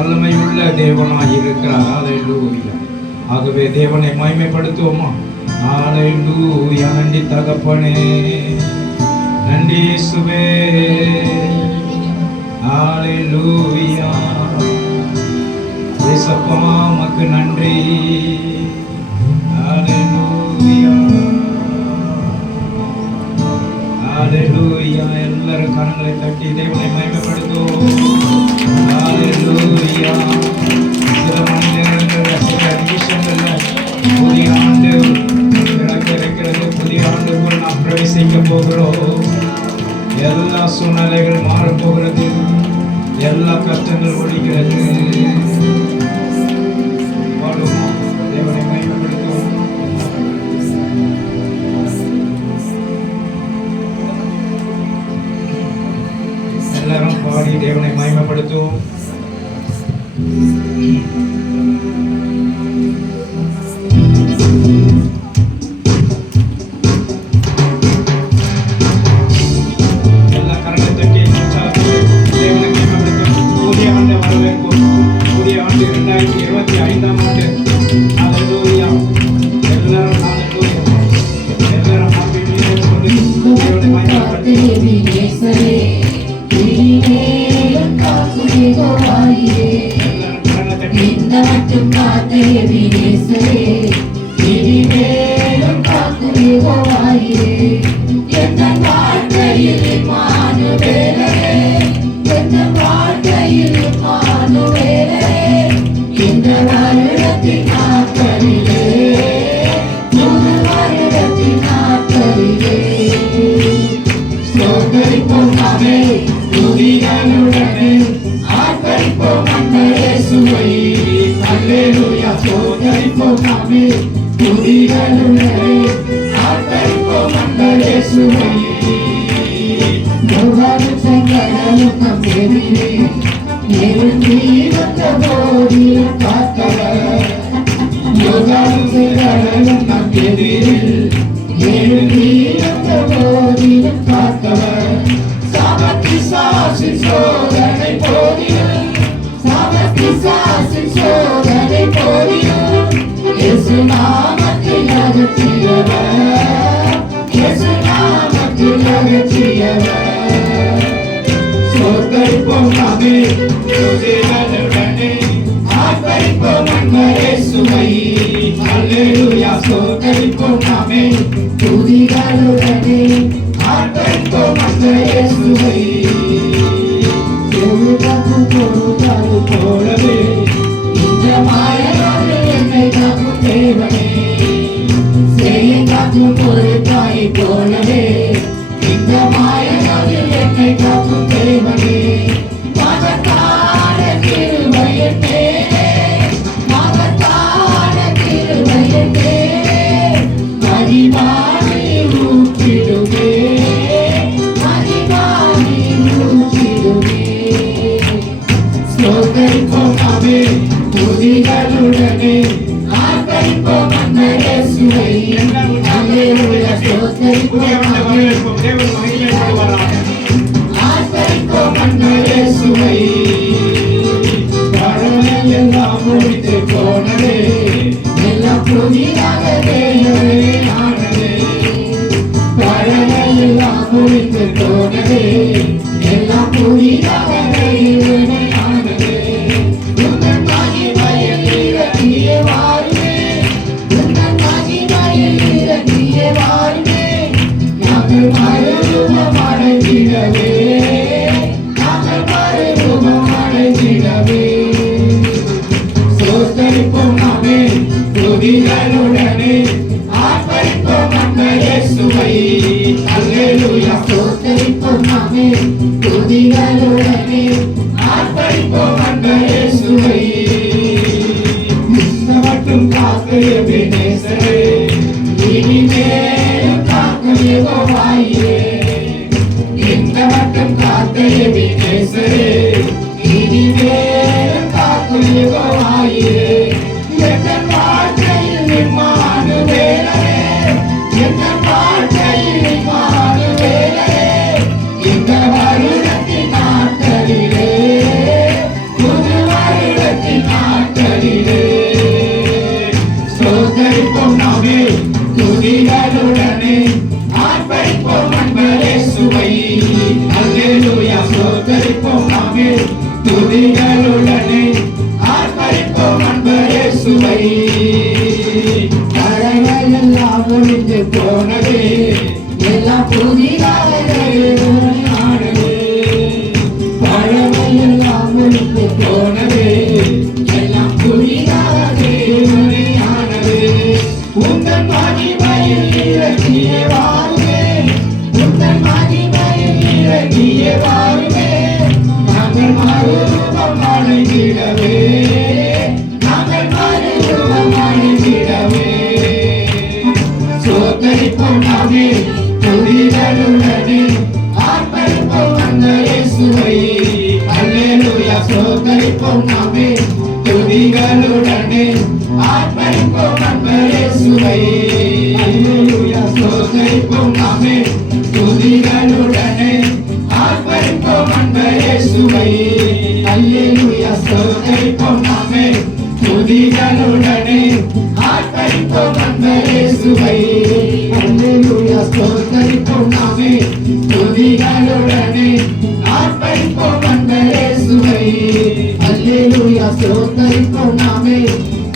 வல்லமையுள்ள தேவனாய் இருக்கிறார். ஹல்லேலூயா. ஆகவே தேவனை மகிமைப்படுத்துவோமா? ஹல்லேலூயா. நன்றி தகப்பனே, நன்றி இயேசுவே. ஹல்லேலூயா. இயேசப்பா உமக்கு நன்றி. ஹல்லேலூயா. ஹல்லேலூயா. எல்லாரும் கரங்களை தட்டி தேவனை மகிமைப்படுத்துவோம். ஹல்லேலூயா. சில மனிதர்கள் சில நிமிஷங்கள்ல புதிய ஆண்டு இருக்கிறது. புதிய ஆண்டுக்குள் நாம் பிரவேசிக்க போகிறோம். எல்லா சூழ்நிலைகள் மாறப்போகிறது. எல்லா கஷ்டங்கள் ஒழிக்கிறது. தேவனை மகிமைப்படுத்துவோம். எல்லாரும் பாடி தேவனை மகிமைப்படுத்துவோம். எல்லா கரங்களை தட்டி தேவனை மகிமைப்படுத்துவோம். புதிய ஆண்டு வரவேற்போம். புதிய ஆண்டு 2025 ஆண்டு. ஹல்லேலூயா. எல்லாரும் ஹல்லேலூயா. எல்லாரும் ஹாப்பி நியூ இயர் சொல்லி தேவனை மகிமைப்படுத்துவோம். இந்த வருடத்தின் நாட்களிலே புது வருடம் ஸ்தோத்தரிப்போம் நாமே துதிகளுடனே ஆர்ப்பரிப்போம் அன்பர் இயேசுவை. அல்லேலூயா ஸ்தோத்தரிப்போம் நாமே துதிகளுடனே ஆர்ப்பரிப்போம் அன்பர் இயேசுவை. தடைகள் எல்லாம் ஒழிந்து போனதே, எல்லாம் புதிதாகவே ஆனதே. பழமை எல்லாம் ஒழிந்து போனதே, எல்லாம் புதிதாகவே ஆனதே. உந்தன் மகிமையில் இறங்கிய வாருமே, உந்தன் மகிமையில் இறங்கிய வாருமே. நாங்கள் மறுரூபம் அடைந்திடவே, நாங்கள் மறுரூபம் அடைந்திடவே. ஸ்தோத்தரிப்போம் நாமே துதிகளுடனே ஆர்ப்பரிப்போம் அன்பர் இயேசுவை. அல்லேலூயா ஸ்தோத்தரிப்போம் நாமே துதிகளுடனே ஆர்ப்பரிப்போம் அன்பர் இயேசுவை. அல்லேலூயா ஸ்தோத்தரிப்போம் நாமே துதிகளுடனே ஆர்ப்பரிப்போம் அன்பர் இயேசுவை. அல்லேலூயா ஸ்தோத்தரிப்போம் நாமே துதிகளுடனே ஆர்ப்பரிப்போம் அன்பர் இயேசுவை. அல்லேலூயா ஸ்தோத்தரிப்போம் நாமே துதிகளுடனே ஆர்ப்பரிப்போம் அன்பர் இயேசுவை. அல்லேலூயா ஸ்தோத்தரிப்போம் நாமே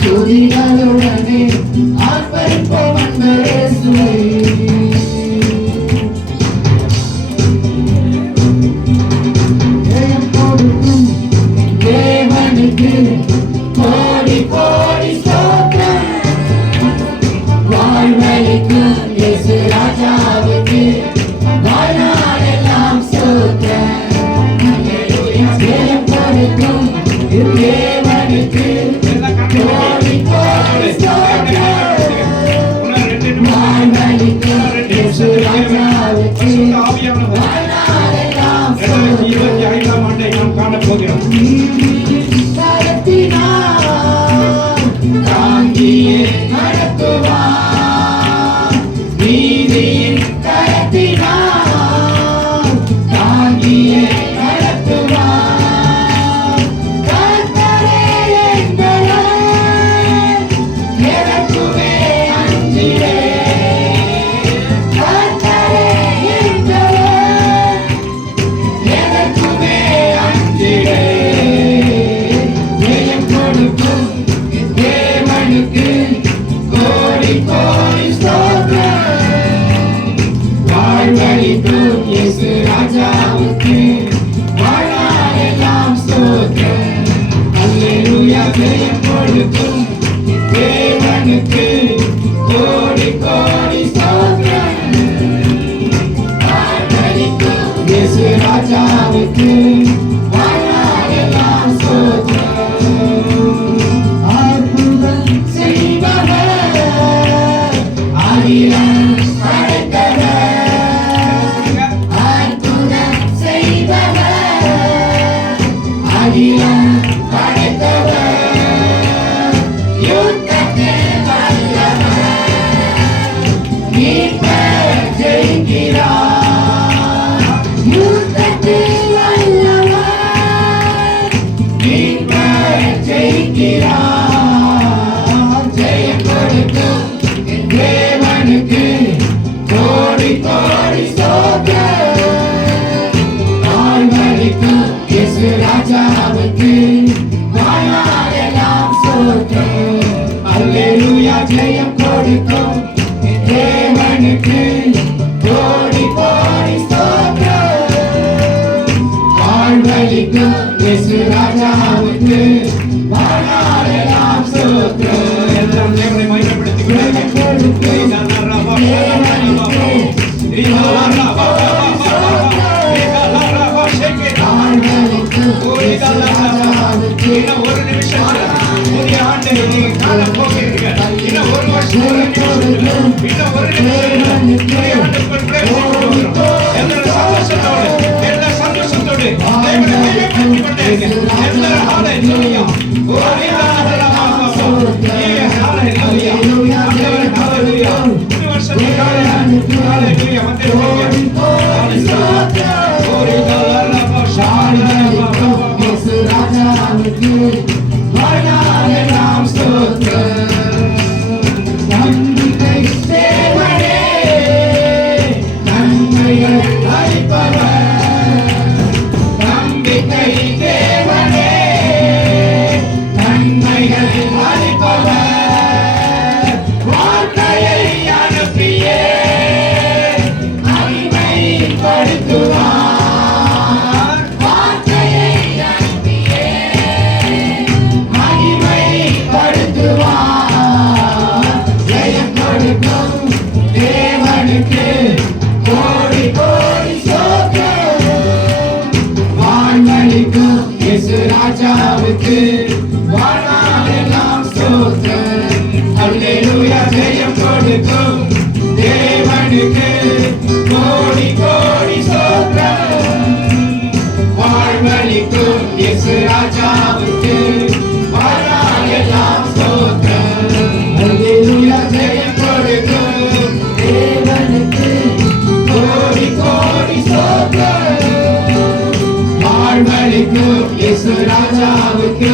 துதிகளுடனே ஆர்ப்பரிப்போம் அன்பர் இயேசுவை. தேவனுக்கு கோடி கோடி ஸ்தோத்திரம், வாழ்வளிக்கும் இயேசு ராஜாவுக்கு வாழ்நாளெல்லாம் ஸ்தோத்திரம். அல்லேலூயா ஜெயம் கொடுக்கும் தேவனுக்கு கோடி கோடி ஸ்தோத்திரம், வாழ்வளிக்கும் இயேசு ராஜாவுக்கு வாழ்நாளெல்லாம் ஸ்தோத்திரம். காணப்போகிறோம். தாங்கியே நடத்துவார், நீதியின் கரத்தினால் தாங்கியே நடத்துவார். கர்த்தரே என் பலன், எனக்குமே அஞ்சிடே. கர்த்தரே என் பலன், எனக்குமே அஞ்சிடே. ஜெயம் கொடுக்கும் தேவனுக்கு கோடி கோடி ஸ்தோத்திரம், வாழ்வளிக்கும் இயேசு ராஜாவுக்கு வாழ்நாளெல்லாம் ஸ்தோத்திரம். அல்லேலூயா ஜெயம் கொடுக்கும் தேவனுக்கு கோடி கோடி ஸ்தோத்திரம், வாழ்வளிக்கும் இயேசு ராஜாவுக்கு வாழ்நாளெல்லாம் ஸ்தோத்திரம். அற்புதம் செய்பவர், அகிலம் படைத்தவர். அற்புதம் செய்பவர், அகிலம் படைத்தவர். யுத்தத்தில் வல்லவர், மீட்பர் ஜெயிக்கிறார். யுத்தத்தில் வல்லவர், மீட்பர் ஜெயிக்கிறார். ஜெயம் கொடுக்கும் தேவனுக்கு கோடி கோடி ஸ்தோத்திரம், வாழ்வளிக்கும் இயேசு ராஜாவுக்கு வாழ்நாளெல்லாம் ஸ்தோத்திரம். அல்லேலூயா ஜெயம் கொடுக்கும் தேவனுக்கு கோடி கோடி ஸ்தோத்திரம், வாழ்வளிக்கும் இயேசு ராஜாவுக்கு வாழ்நாளெல்லாம் ஸ்தோத்திரம். எல்லாம் தேவனை மகிமைப்படுத்திக் கொள்ளுங்கள். இன்னும் ஒரு நிமிஷம் புதிய ஆண்டை நீங்க காண போகிறீர்கள். இன்னும் ஒரு வருஷம், இன்னும் ஒரு நிமிஷம் புதிய ஆண்டுக்குள் பிரவேசிக்கிறோம். எல்லா சந்தோஷத்தோடு தேவனை மகிமைப்படுத்திக் கொண்டீர்கள். எல்லாரும் ஹalleluya. ஹalleluya. இந்த வருஷத்துக்காக ஹalleluya வந்திருக்கீங்க. ராஜாவுக்கு வாழ்நாளெல்லாம் ஸ்தோத்திரம். கொடுக்கும் தேவனுக்கு கோடி கோடி ஸ்தோத்திரம். வாழ்வளிக்கும் இயேசு ராஜாவுக்கு வாழ்நாளெல்லாம் ஸ்தோத்திரம். அல்லேலூயா. ஜெயம் கொடுக்கும் தேவனுக்கு கோடி கோடி ஸ்தோத்திரம். வாழ்வளிக்கும் இயேசு ராஜாவுக்கு வாழ்நாளெல்லாம் ஸ்தோத்திரம். அல்லேலூயா. ஜெயம் கொடுக்கும் தேவனுக்கு கோடி கோடி ஸ்தோத்திரம். வாழ்வளிக்கும் இயேசு ராஜாவுக்கு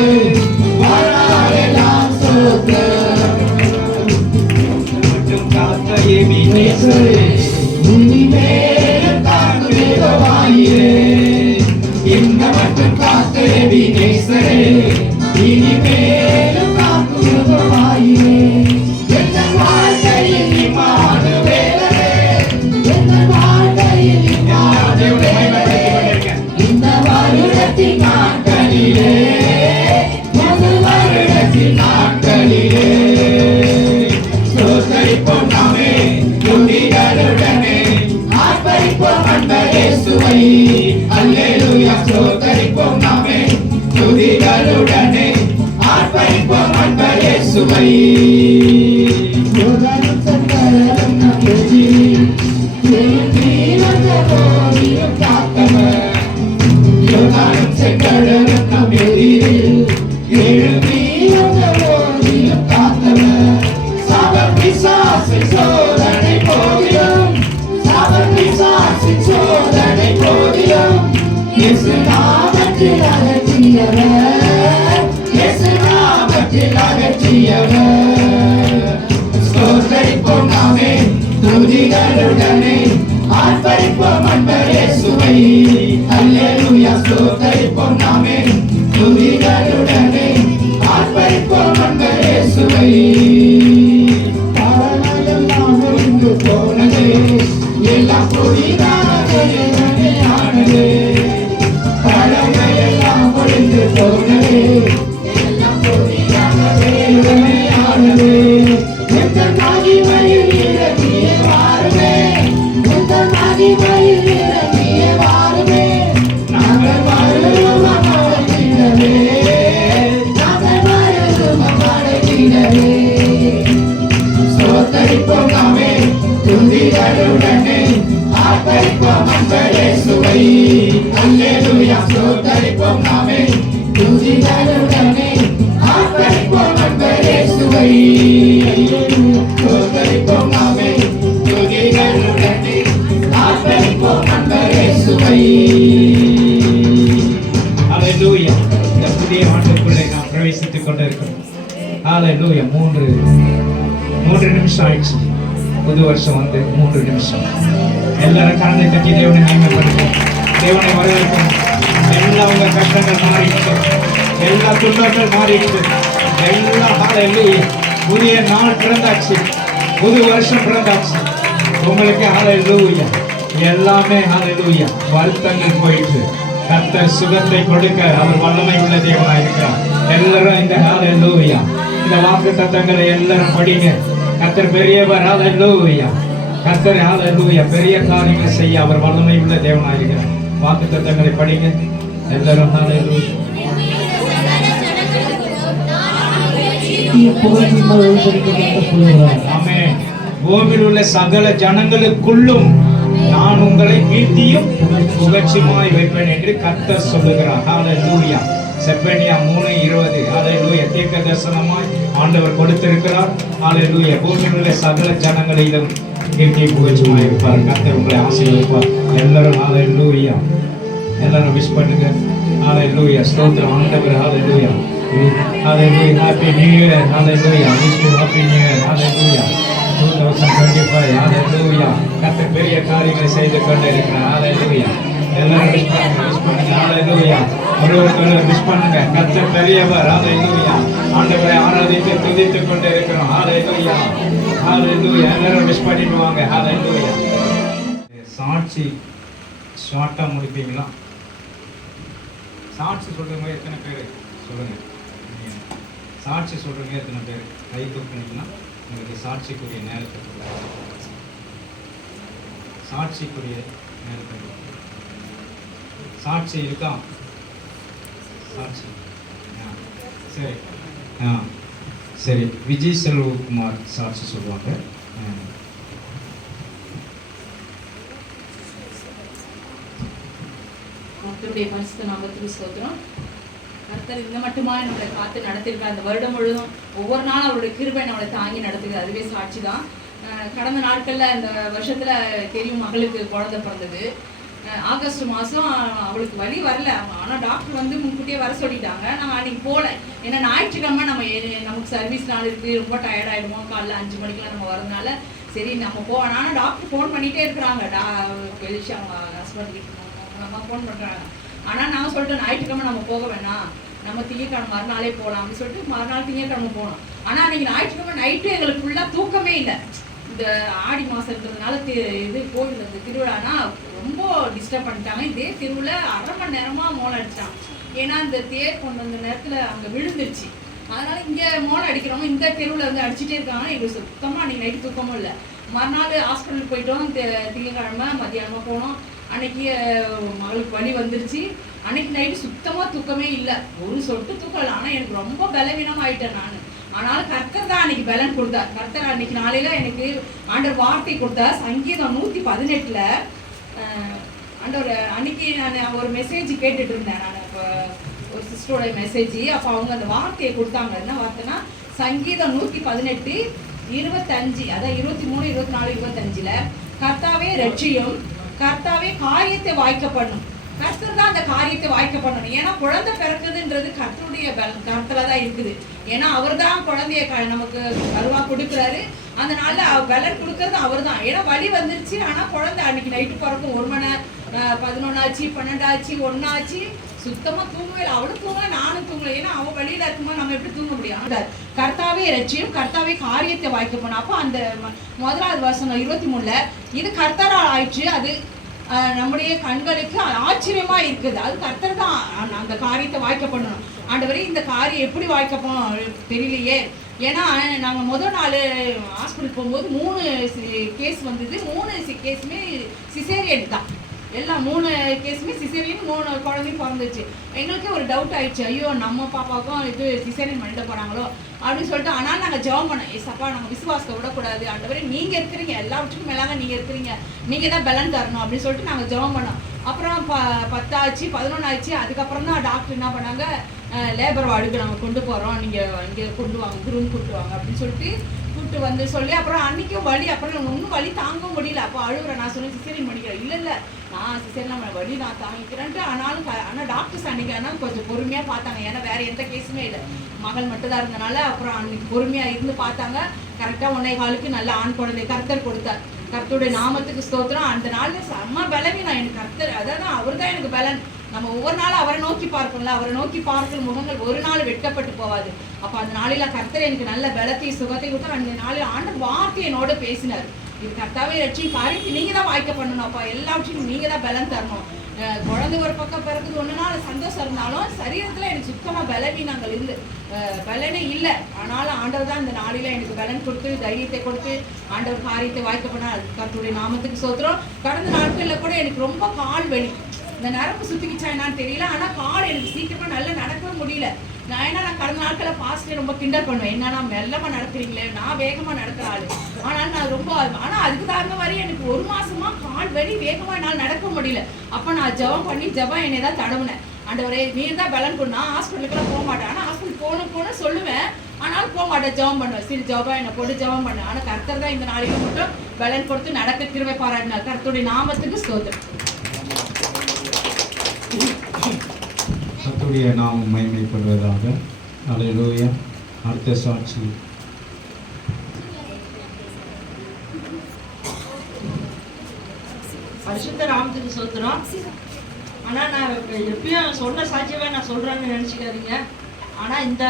வாழ்நாளெல்லாம் ஸ்தோத்திரம். மட்டும் காத்த எபினேசரே, இனிமேலும் தாங்கும் தேவவாயிரே. இந்த மட்டும் காத்த எபினேசரே, இனிமேலும் காக்கும் தேவவாயிரே. எங்கள் வாழ்க்கையில் இம்மானுவேலரே, எங்கள் வாழ்க்கையில் இம்மானுவேலரே. இந்த வருடத்தின் நாட்களிலே, புது வருடத்தின் நாட்களிலே ஸ்தோத்தரிப்போம் நாமே துதிகளுடனே, ஆர்ப்பரிப்போம் அன்பர் இயேசுவை. அல்லேலூயா. ஸ்தோத்தரிப்போம் நாமே துதிகளுடனே, ஆர்ப்பரிப்போம் அன்பர் இயேசுவை. யோர்தானும் சங்கரரும் நம் எதிரி, எழும்பி வந்த போதிலும் காத்தவர். யோர்தானும் செங்கடலும் நம் எதிரில், எழும்பி வந்த போதிலும் காத்தவர். சாபம் பிசாசின் சோதனை போதிலும், சாபம் பிசாசின் சோதனை போதிலும், இயேசு நாமத்தில் அகற்றியவர், இயேசு நாமத்தில் அகற்றியவர். ஸ்தோத்தரிப்போம் நாமே துதிகளுடனே, ஆர்ப்பரிப்போம் அன்பர் இயேசுவை. அல்லேலூயா. ஸ்தோத்தரிப்போம் நாமே துதிகளுடனே, ஆர்ப்பரிப்போம் அன்பர் இயேசுவை. பாவமெல்லாம் ஒழிந்து போனதே, எல்லாம் புதிதானதே ஆனதே. பழமையெல்லாம் ஒழிந்து போனதே, எல்லாம் புதிதானதே ஆனதே. எங்கள் மகிமையில் இறங்கியே வாருமே, எங்கள் மகிமையில் இறங்கியே வாருமே. நாங்கள் மறுரூபம் அடைந்திடவே, நாங்கள் மறுரூபம் அடைந்திடவே. ஸ்தோத்தரிப்போம் நாமே துதிகளுடனே, ஆர்ப்பரிப்போம் அன்பர் இயேசுவை. அல்லேலூயா. ஸ்தோத்தரிப்போம் நாமே துதிகளுடனே, ஆர்ப்பரிப்போம் அன்பர் இயேசுவை. ஸ்தோத்தரிப்போம் நாமே துதிகளுடனே, ஆர்ப்பரிப்போம் அன்பர் இயேசுவை. ஹalleluya. இந்த புதிய ஆண்டுக்குள்ளே நாம் பிரவேசித்துக் கொண்டிருக்கிறோம். ஹalleluya. 3 நிமிஷம் ஆயிடுச்சு. புது வருஷம் வந்து 3 நிமிஷம். எல்லாரும் கரங்களை தட்டி தேவனை மகிமைப்படுத்தும், தேவனை வரவேற்கும். எல்லா உங்க கஷ்டங்கள் மாறிடுச்சு, எல்லா துன்பங்கள் மாறிடுச்சு, எல்லாம் ஹalleluya. புதிய நாள் பிறந்தாச்சு, புது வருஷம் பிறந்தாச்சு. உங்களுக்கு ஹalleluya. எல்லாமே ஹalleluya. வருத்தங்கள் போயிட்டு கர்த்தர் சுகத்தை கொடுக்க அவர் வல்லமை உள்ள தேவனாய் இருக்கிறார். எல்லாரும் இந்த ஹalleluya, இந்த வாக்குத்தத்தங்களை எல்லாரும் படிங்க. கர்த்தர் பெரியவர். ஹalleluya. கர்த்தர் ஹalleluya பெரிய காரியங்களை செய்ய அவர் வல்லமை உள்ள தேவனாய் இருக்கிறார். வாக்குத்தத்தங்களை படிங்க எல்லாரும். ஹalleluya. ஆமென். பூமியில் உள்ள சகல ஜனங்களுக்குள்ளும் நான் உங்களை கீர்த்தியும் புகழ்ச்சியுமாய் வைப்பேன் என்று கர்த்தர் சொல்லுகிறார். ஹalleluya. செப்பனியா 3:20. ஹalleluya. தீர்க்க தரிசனமாய் ஆண்டவர் கொடுத்திருக்கிறார். ஹalleluya. பூமியில் உள்ள சகல ஜனங்களிலும் கீர்த்தி புகழ்ச்சியுமாய் வைப்பார். கர்த்தர் உங்களை ஆசீர்வதிப்பார். எல்லாரும் ஹalleluya. எல்லாரும் விஷ் பண்ணுங்க. ஹalleluya. ஸ்தோத்திரம் ஆண்டவர். ஹalleluya. Hallelujah. Happy New Year. Hallelujah. Wish you Happy New Year. Hallelujah. 2025. Hallelujah. கர்த்தர் பெரிய காரியங்களை செய்து கொண்டிருக்கிறார். Hallelujah. எல்லாரும் விஷ் பண்ணுங்க. Hallelujah. ஒருவருக்கு விஷ் பண்ணுங்க. கர்த்தர் பெரியவர். Hallelujah. ஆண்டவரை ஆராதித்து துதித்துக் கொண்டிருக்கிறோம். Hallelujah. Hallelujah. எல்லாரும் விஷ் பண்ணிட்டு வாங்க. Hallelujah. சாட்சி ஷார்ட்டா முடிப்பீங்களா? சாட்சி சொல்றவங்க எத்தனை பேர் சொல்லுங்க. சாட்சி சொல்றவங்க எத்தனை பேர் கை தூக்குனீங்கன்னா உங்களுக்கு சாட்சிக்குரிய நேரத்துக்குள்ள சாட்சிக்குரிய நேரத்துக்குள்ள சாட்சி இருக்கா? சாட்சி சரி சரி, விஜய் செல்வகுமார் சாட்சி சொல்லுவாங்க. கர்த்தருடைய பரிசுத்த நாமத்துக்கு ஸ்தோத்திரம். கர்த்தர் இந்த மட்டுமா நம்மளை காத்து நடத்திருக்கார். அந்த வருடம் முழுவதும் ஒவ்வொரு நாளும் அவருடைய கிருபை நம்மளை தாங்கி நடத்துகிறது. அதுவே சாட்சி தான். கடந்த நாட்களில் இந்த வருஷத்துல தெரியும், மகளுக்கு குழந்தை பிறந்தது. ஆகஸ்ட் மாதம் அவளுக்கு வலி வரல. ஆனால் டாக்டர் வந்து முன்கூட்டியே வர சொல்லிட்டாங்க. நாங்கள் அன்றைக்கி போகல. ஏன்னா ஞாயிற்றுக்கிழமை நமக்கு சர்வீஸ் நாள் இருக்குது, ரொம்ப டயர்டாயிடுவோம். காலைல 5 மணிக்கெலாம் நம்ம வரதுனால சரி நம்ம போவோம். ஆனால் டாக்டர் ஃபோன் பண்ணிகிட்டே இருக்கிறாங்க. வெளிச்சு அவங்க ஹஸ்பண்ட் வீட்டுக்கு அம்மா ஃபோன் பண்ணுறாங்க. ஆனால் நாங்கள் சொல்லிட்டோம் ஞாயிற்றுக்கிழமை நம்ம போக வேணாம், நம்ம திங்கக்கிழமை மறுநாளே போகலாம் அப்படின்னு சொல்லிட்டு மறுநாள் திங்கக்கிழமை போனோம். ஆனால் அன்றைக்கி ஞாயிற்றுக்கிழமை நைட்டு எங்களுக்கு ஃபுல்லாக தூக்கமே இல்லை. இந்த ஆடி மாதன்றதுனால இது கோவில் இந்த திருவிழானா ரொம்ப டிஸ்டர்ப் பண்ணிட்டாங்க. இதே திருவிழா 1/2 மணி நேரமாக மோளம் அடிச்சிட்டாங்க. ஏன்னா இந்த தேர் கொண்டு வந்த நேரத்தில் அங்கே விழுந்துருச்சு. அதனால இங்கே மோளம் அடிக்கிறவங்க இந்த தெருவில் வந்து அடிச்சுட்டே இருக்காங்க. எங்களுக்கு சுத்தமாக அன்றைக்கி நைட்டு தூக்கமும் இல்லை. மறுநாள் ஹாஸ்பிட்டலுக்கு போயிட்டோம். திங்கக்கிழமை மதியானமாக போனோம். அன்னைக்கு மகளுக்கு வலி வந்துருச்சு. அன்னைக்கு நைட்டு சுத்தமாக தூக்கமே இல்லை, ஒரு சொட்டு தூக்கம் இல்லை. ஆனால் எனக்கு ரொம்ப பலவீனம் ஆயிட்டேன் நான். ஆனாலும் கர்த்தர் தான் அன்னைக்கு பலன் கொடுத்தார். கர்த்தர் அன்னைக்கு நாளையில எனக்கு ஆண்டவர் வார்த்தை கொடுத்தார். சங்கீதம் 118 ஆண்டவர் அன்னைக்கு நான் ஒரு மெசேஜ் கேட்டுட்டு இருந்தேன். நான் இப்போ ஒரு சிஸ்டரோட மெசேஜ். அப்போ அவங்க அந்த வார்த்தையை கொடுத்தாங்க. என்ன வார்த்தைன்னா சங்கீதம் 118 25, அதான் 23, 24, 25 கர்த்தாவே ரட்சியும், கர்த்தாவே காரியத்தை வாய்க்க பண்ணும். கர்த்தர் தான் அந்த காரியத்தை வாய்க்க பண்ணணும். ஏன்னா குழந்தை பிறக்குதுன்றது கர்த்தருடைய கருத்துல தான் இருக்குது. ஏன்னா அவர் தான் குழந்தைய நமக்கு கருவா கொடுக்குறாரு. அதனால பலன் கொடுக்கறது அவர் தான். ஏன்னா வலி வந்துருச்சு. ஆனா குழந்தை அன்னைக்கு நைட்டு பிறக்கும். 1 மணி 11 ஆச்சு, 12 ஆச்சு, 1 ஆச்சு. சுத்தமா தூங்கவே இல்லை. அவளும் தூங்கல, நானும் தூங்கல. ஏன்னா அவ வழியில இருக்கும்போது நம்ம எப்படி தூங்க முடியும்? கர்த்தாவே ரட்சியும், கர்த்தாவே காரியத்தை வாய்க்க பண்ணும். அப்போ அந்த 1வது வசனம் 23 இது கர்த்தரால் ஆயிடுச்சு, அது நம்முடைய கண்களுக்கு ஆச்சரியமா இருக்குது. அது கர்த்தர் தான் அந்த காரியத்தை வாய்க்க பண்ணணும். ஆண்டவரே இந்த காரியம் எப்படி வாய்க்க போனோம் தெரியலையே. ஏன்னா நாங்கள் முதல் நாள் ஹாஸ்பிட்டல் போகும்போது 3 கேஸ் வந்தது. 3 கேஸுமே சிசேரியன் தான். எல்லாம் 3 கேஸுமே சிசேரியன். 3 குழந்தையும் பிறந்துச்சு. எங்களுக்கே ஒரு டவுட் ஆயிடுச்சு, ஐயோ நம்ம பாப்பாவுக்கும் இது சிசேரியன் பண்ணிட்டு போகிறாங்களோ அப்படின்னு சொல்லிட்டு. ஆனால் நாங்கள் ஜெபம் பண்ணோம், ஏசப்பா நாங்கள் விசுவாசத்தை விடக்கூடாது. ஆண்டவரே நீங்கள் இருக்கிறீங்க, எல்லாவற்றுக்கும் மேலாக நீங்கள் இருக்கிறீங்க, நீங்கள் தான் பலன் தரணும் அப்படின்னு சொல்லிட்டு நாங்கள் ஜெபம் பண்ணோம். அப்புறம் 10 ஆச்சு, 11 ஆச்சு. அதுக்கப்புறம் தான் டாக்டர் என்ன பண்ணாங்க, லேபர் வார்டுக்கு நாங்கள் கொண்டு போகிறோம், நீங்கள் இங்கே கொண்டு வாங்க, ரூம் கூட்டு வாங்க அப்படின்னு சொல்லிட்டு கூப்பிட்டு வந்து சொல்லி. அப்புறம் அன்றைக்கும் வலி, அப்புறம் ஒன்றும் வலி தாங்க முடியல. அப்போ அழுகுறேன். நான் சொன்னேன் சிசேரியன் பண்ணிக்கிறேன். இல்லை நான் சிசேரியன் வலி நான் தாங்கிக்கிறேன்ட்டு. ஆனால் டாக்டர்ஸ் அன்றைக்கி ஆனால் கொஞ்சம் பொறுமையாக பார்த்தாங்க. ஏன்னா வேறு எந்த கேஸுமே இல்லை, மகள் மட்டும் தான் இருந்தனால. அப்புறம் அன்றைக்கி பொறுமையாக இருந்து பார்த்தாங்க. கரெக்டாக 1.25 நல்ல ஆண் குழந்தை கர்த்தர் கொடுத்தார். கர்த்தருடைய நாமத்துக்கு ஸ்தோத்திரம். அந்த நாளில் செம்ம பலவீனம் எனக்கு. கர்த்தர் அதாவது அவர் தான் எனக்கு பலன். நம்ம ஒவ்வொரு நாளும் அவரை நோக்கி பார்க்கணும்ல, அவரை நோக்கி பார்க்கிற முகங்கள் ஒரு நாள் வெட்கப்பட்டு போவாது. அப்போ அந்த நாளில் கர்த்தர் எனக்கு நல்ல பலத்தையும் சுகத்தை கொடுத்தார். அந்த நாளில் ஆண்டவர் வார்த்தை என்னோட பேசினார். இது கர்த்தாவே ரட்சியும் காரியத்தை நீங்கள் தான் வாய்க்க பண்ணணும். அப்போ எல்லாவற்றையும் நீங்கள் தான் பலன் தரணும். குழந்தை ஒரு பக்கம் பிறகுது 1 நாள் சந்தோஷம் இருந்தாலும் சரீரத்தில் எனக்கு சுத்தமாக பலவீனங்கள் இருந்து பலனே இல்லை. ஆனாலும் ஆண்டவர் தான் இந்த நாளில் எனக்கு பலன் கொடுத்து தைரியத்தை கொடுத்து ஆண்டவர் காரியத்தை வாய்க்க பண்ணார். கர்த்தருடைய நாமத்துக்கு ஸ்தோத்திரம். கடந்த நாட்களில் கூட எனக்கு ரொம்ப கால் வலி, இந்த நரம்பு சுத்திக்கிச்சா என்னான்னு தெரியல. ஆனால் கால் எனக்கு சீக்கிரமாக நல்லா நடக்கவே முடியல. நான் கடந்த நாட்களில் பாஸ்டே ரொம்ப கிண்டல் பண்ணுவேன், என்னன்னா மெல்லமாக நடக்கிறீங்களே, நான் வேகமாக நடக்கிற ஆள். ஆனால் நான் ரொம்ப ஆனால் அதுக்கு தகுந்த மாதிரி எனக்கு 1 மாசமா கால் வலி வேகமாக என்னால் நடக்க முடியல. அப்போ நான் ஜெபம் என்னை தான் தடவுனேன். ஆண்டவரே நீர் தான் பலன் கொடு. நான் ஹாஸ்பிட்டலுக்குலாம் போக மாட்டேன். ஆனால் ஹாஸ்பிட்டல் போகணும்னு சொல்லுவேன், ஆனாலும் போக மாட்டேன். ஜெபம் பண்ணுவேன். சரி ஜெபம் என்னை போட்டு ஜெபம் பண்ணேன். ஆனால் கர்த்தர் தான் இந்த நாளைக்கு மட்டும் பலன் கொடுத்து நடக்க கிருபை பாராட்டினார். கர்த்தருடைய நாமத்துக்கு ஸ்தோத்திரம். கர்த்தருடைய நாமம் மகிமைப்படுவதாக. அல்லேலூயா. அடுத்த சாட்சி பரிசுத்த நாமத்துக்கு ஸ்தோத்திரம். ஆனால் நான் எப்பயும் சொன்ன சாட்சியமே நான் சொல்கிறேன்னு நினச்சிக்காதீங்க. ஆனால் இந்த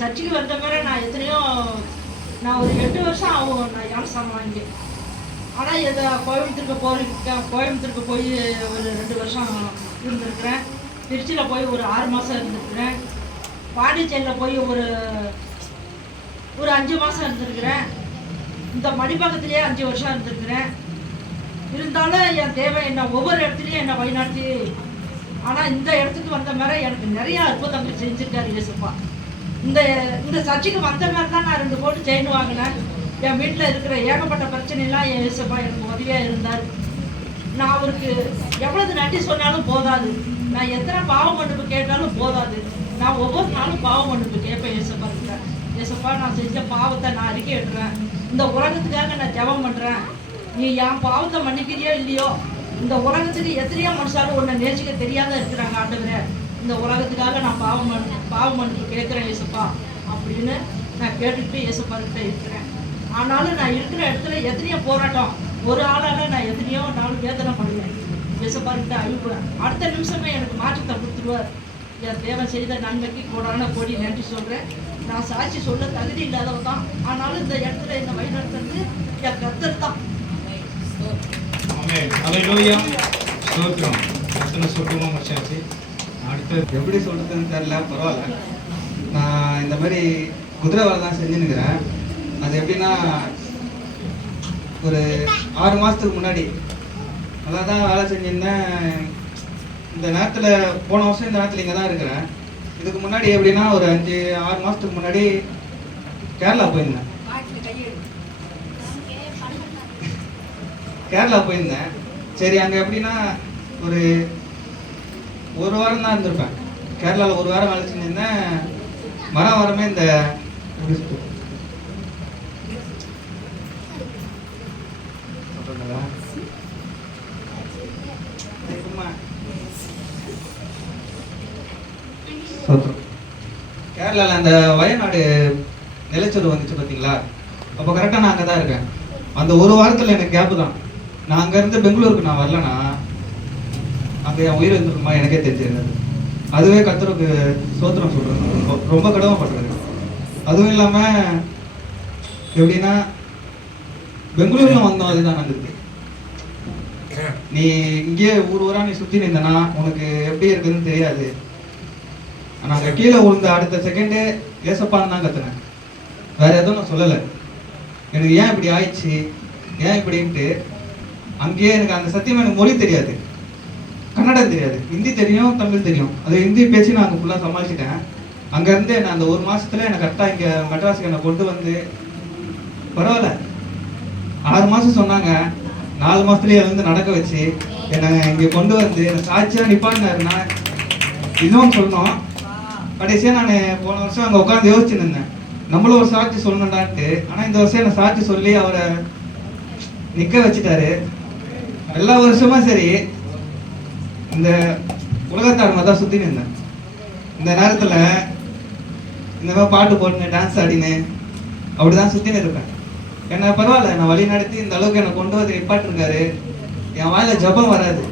சர்ச்சுக்கு வந்த பிறகு நான் எத்தனையோ நான் ஒரு 8 வருஷம் ஆகும் நான் ஞானஸ்தானம் வாங்கி. ஆனால் இதை கோயம்புத்தூருக்கு போய் ஒரு 2 வருஷம் இருந்திருக்கிறேன். திருச்சியில் போய் ஒரு 6 மாதம் இருந்திருக்கிறேன். பாண்டிச்சேரியில் போய் ஒரு 5 மாதம் இருந்திருக்கிறேன். இந்த மடிப்பக்கத்திலேயே 5 வருஷம் இருந்திருக்கிறேன். இருந்தாலும் என் தேவன் என்ன ஒவ்வொரு இடத்துலையும் என்னை வழிநடத்தி, ஆனால் இந்த இடத்துக்கு வந்த மாதிரி எனக்கு நிறைய அற்புதங்கள் செஞ்சுருக்காரு இயேசுப்பா. இந்த இந்த சர்ச்சைக்கு வந்த மாதிரி தான் நான் 2 கோடி செயின் வாங்கினேன். என் வீட்டில் இருக்கிற ஏகப்பட்ட பிரச்சனைலாம் என் இயேசுப்பா எனக்கு உதவியாக இருந்தார். நான் அவருக்கு எவ்வளவு நன்றி சொன்னாலும் போதாது. நான் எத்தனை பாவ மன்னிப்பு கேட்டாலும் போதாது. நான் ஒவ்வொரு நாளும் பாவ மன்னிப்பு கேட்பேன் இயேசுப்பா கிட்ட. இயேசுப்பா, நான் செஞ்ச பாவத்தை நான் அறிக்கை இடுறேன். இந்த உலகத்துக்காக நான் ஜெபம் பண்ணுறேன். நீ என் பாவத்தை மன்னிக்கிறியோ இல்லையோ, இந்த உலகத்துக்கு எத்தனையோ மனுஷாலும் உன்னை நேசிக்க தெரியாத இருக்கிறாங்க ஆண்டவரே. இந்த உலகத்துக்காக நான் பாவ மன்னிப்பு கேட்குறேன் இயேசுப்பா அப்படின்னு நான் கேட்டுக்கிட்டு இயேசுப்பா கிட்ட இருக்கிறேன். ஆனாலும் நான் இருக்கிற இடத்துல எத்தனையோ போராட்டம், ஒரு ஆளால் நான் எத்தனையோ நாள் வேதனை பண்ணுவேன். இயேசுப்பா கிட்ட அழுகுவேன். அடுத்த நிமிஷமே எனக்கு மாற்றத்தை கொடுத்துருவார். என் தேவன் செய்த நன்மைக்கு கோடான கோடி நன்றி சொல்கிறேன். நான் சாட்சி சொல்ல தகுதி இல்லாதவ தான். ஆனாலும் இந்த இடத்துல என்னை வழிநடத்துறது என் கர்த்தர் தான். ஆமென். ஹல்லேலூயா. ஸ்தோத்திரம். எத்தனை சுத்தமா முடிச்சாச்சு. அடுத்து எப்படி சொல்றதுன்னு தெரியல, பரவாயில்ல. நான் இந்த மாதிரி குதிரை வேலை தான் செஞ்சுன்னுக்கிறேன். அது எப்படின்னா, ஒரு 6 மாதத்துக்கு முன்னாடி நல்லா தான் வேலை செஞ்சுருந்தேன். இந்த நேரத்தில் போன வருஷம் இந்த நேரத்தில் இங்கே தான் இருக்கிறேன். இதுக்கு முன்னாடி எப்படின்னா, ஒரு 5-6 மாதத்துக்கு முன்னாடி கேரளா போயிருந்தேன். சரி, அங்கே எப்படின்னா ஒரு வாரம் தான் இருந்திருப்பேன். கேரளாவில் 1 வாரம் வேலை செஞ்சிருந்தேன். வாரமே இந்த கேரளாவில் அந்த வயநாடு நிலச்சரிவு வந்துச்சு பார்த்தீங்களா, அப்போ கரெக்டாக நான் அங்கே தான் இருக்கேன். அந்த 1 வாரத்தில் எனக்கு கேப்பு தான். நான் அங்கேருந்து பெங்களூருக்கு நான் வரலன்னா அங்கே என் உயிர் இருந்திருக்குமா எனக்கே தெரிஞ்சிருந்தது. அதுவே கர்த்தருக்கு ஸ்தோத்திரம் சொல்கிறேன். ரொம்ப கடமைப்படுறது. அதுவும் இல்லாமல் எப்படின்னா, பெங்களூரில் வந்தோம், அதுதான் நடந்தது. நீ இங்கேயே ஊராக நீ சுற்றி நின்றனா உனக்கு எப்படி இருக்குதுன்னு தெரியாது. ஆனால் அங்கே கீழே விழுந்த அடுத்த செகண்டு ஏசப்பான்னு தான் கற்றுனேன். வேறு எதுவும் நான் சொல்லலை. எனக்கு ஏன் இப்படி ஆயிடுச்சு, ஏன் இப்படின்ட்டு. அங்கேயே எனக்கு அந்த சத்தியமாக எனக்கு மொழி தெரியாது, கன்னடம் தெரியாது, ஹிந்தி தெரியும், தமிழ் தெரியும். அது ஹிந்தி பேசி நான் அங்கே ஃபுல்லாக சமாளிச்சிட்டேன். அங்கேருந்து என்னை அந்த 1 மாதத்துல என்னை கரெக்டாக இங்கே மெட்ராஸுக்கு என்னை கொண்டு வந்து, பரவாயில்ல 6 மாதம் சொன்னாங்க, 4 மாதத்துலேயே வந்து நடக்க வச்சு என்னை இங்கே கொண்டு வந்து என்னை சாட்சியாக நிப்பாட்டினாருன்னா இன்னொன்று சொல்லணும். கடைசியாக நான் போன வருஷம் அங்கே உட்காந்து யோசிச்சுன்னு இருந்தேன், நம்மளும் ஒரு சாட்சி சொல்லணும்டான்ட்டு. ஆனால் இந்த வருஷம் என்னை சாட்சி சொல்லி அவரை நிற்க வச்சுட்டாரு. எல்லா வருஷமும் சரி இந்த உலகத்தார் மாதிரி தான் சுற்றின்னு இருந்தேன். இந்த நேரத்தில் இந்த மாதிரி பாட்டு போட்டுன்னு டான்ஸ் ஆடின்னு அப்படி தான் சுற்றின்னு இருப்பேன். என்னை பரவாயில்ல, நான் வழி நடத்தி இந்த அளவுக்கு என்னை கொண்டு வந்து நிப்பாட்டிருக்காரு. என் வாயில் ஜபம் வராது,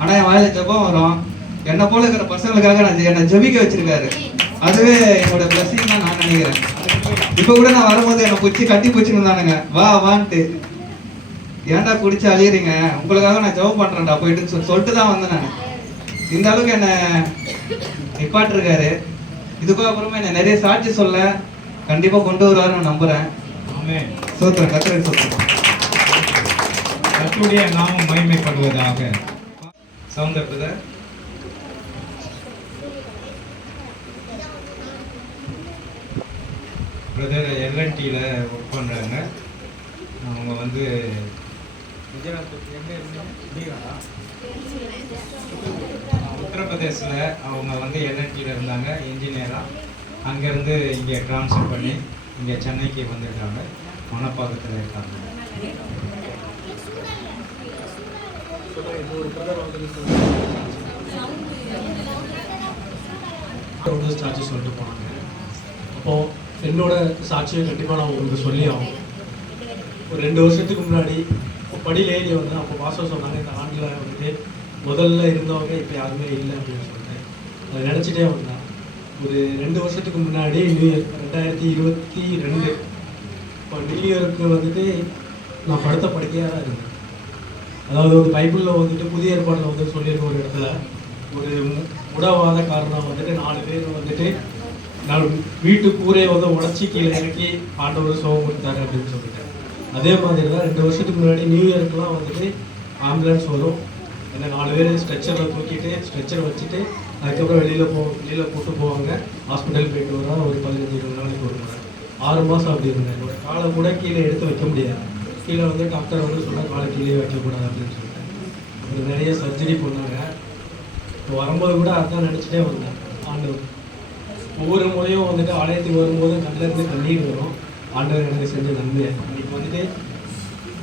ஆனால் என் வாயில் ஜபம் வரும். என்னை போல இருக்கிற பசங்களுக்காக என்னை ஜபிக்க வச்சிருக்காரு. அதுவே என்னோட பிளஸிங் தான் நான் நினைக்கிறேன். இப்போ கூட நான் வரும்போது என்னை பிடிச்சி கட்டி பிடிச்சின்னு இருந்தானுங்க, வா வான்ட்டு. ஏன்டா பிடிச்சி அழியிறீங்க, உங்களுக்காக நான் ஜபம் பண்ணுறேன்டா போயிட்டு சொல்லிட்டு தான் வந்தேன் நான். இந்த அளவுக்கு என்னை நிப்பாட்டிருக்காரு. இதுக்கும் அப்புறமா என்னை நிறைய சாட்சி சொல்ல கண்டிப்பாக கொண்டு வருவார் நான் நம்புகிறேன். ஆமென். சோத்திரம், கர்த்தருக்கு சோத்திரம். கர்த்தருடைய நாமம் மகிமைப்படுவதாக. சவுந்தர் பிரதர். பிரதர் எல்என்டியில் ஒர்க் பண்ணுறாங்க. அவங்க வந்து உத்தரப்பிரதேசில் அவங்க வந்து எல்என்டியில் இருந்தாங்க, இன்ஜினியராக. அங்கேருந்து இங்கே ட்ரான்ஸ்ஃபர் பண்ணி இங்கே சென்னைக்கு வந்திருக்காங்க, மணப்பாக்கத்தில் இருக்காங்க. சாட்சி சொல்லிட்டு போனாங்க. அப்போது என்னோட சாட்சியை கண்டிப்பாக நான் உங்களுக்கு சொல்லி ஆகும். ஒரு 2 வருஷத்துக்கு முன்னாடி படியில் ஏறி வந்தேன். அப்போ பாஸ்டர் சொன்னாங்க, இந்த ஆண்டில் வந்துட்டு முதல்ல இருந்தவங்க இப்போ யாருமே இல்லை அப்படின்னு சொல்லிட்டு அதை நினச்சிட்டே வந்தேன். ஒரு 2 வருஷத்துக்கு முன்னாடி 2022 இப்போ நியூ இயருக்கு வந்துட்டு நான் படுத்த படுக்கையாக தான் இருந்தேன். அதாவது ஒரு பைபிளில் வந்துட்டு புதிய ஏற்பாட்டில் வந்து சொல்லியிருக்க ஒரு இடத்துல ஒரு உடவாத காரணம் வந்துட்டு 4 பேர் வந்துட்டு நான் வீட்டு கூரையை வந்து உடச்சி கீழே இறக்கி ஆண்டவர் சோகம் கொடுத்தாரு அப்படின்னு சொல்லிட்டேன். அதே மாதிரி தான் 2 வருஷத்துக்கு முன்னாடி நியூ இயர்க்குலாம் வந்துட்டு ஆம்புலன்ஸ் வரும், என்ன 4 பேர் ஸ்ட்ரெச்சரில் தூக்கிட்டு ஸ்ட்ரெச்சர் வச்சுட்டு அதுக்கப்புறம் வெளியில் கூட்டு போவாங்க. ஹாஸ்பிட்டல் போயிட்டு வர ஒரு 15-20 நாளைக்கு ஒரு முறை. 6 மாதம் அப்படி இருந்தேன். ஒரு காலை கூட கீழே எடுத்து வைக்க முடியாது. கீழே வந்து டாக்டர் வந்து சொன்னால் காலை கீழே வைக்கக்கூடாது அப்படின்னு சொல்லிட்டேன். அப்புறம் நிறைய சர்ஜரி பண்ணாங்க. இப்போ வரும்போது கூட அதான் நினச்சிட்டே வந்தேன். ஆண்டவர் ஒவ்வொரு முறையும் வந்துட்டு ஆலயத்துக்கு வரும்போது கண்ணிலேருந்து கண்ணீர் வரும். ஆண்டவர் எனக்கு செஞ்ச நன்மை இன்னைக்கு வந்துட்டு.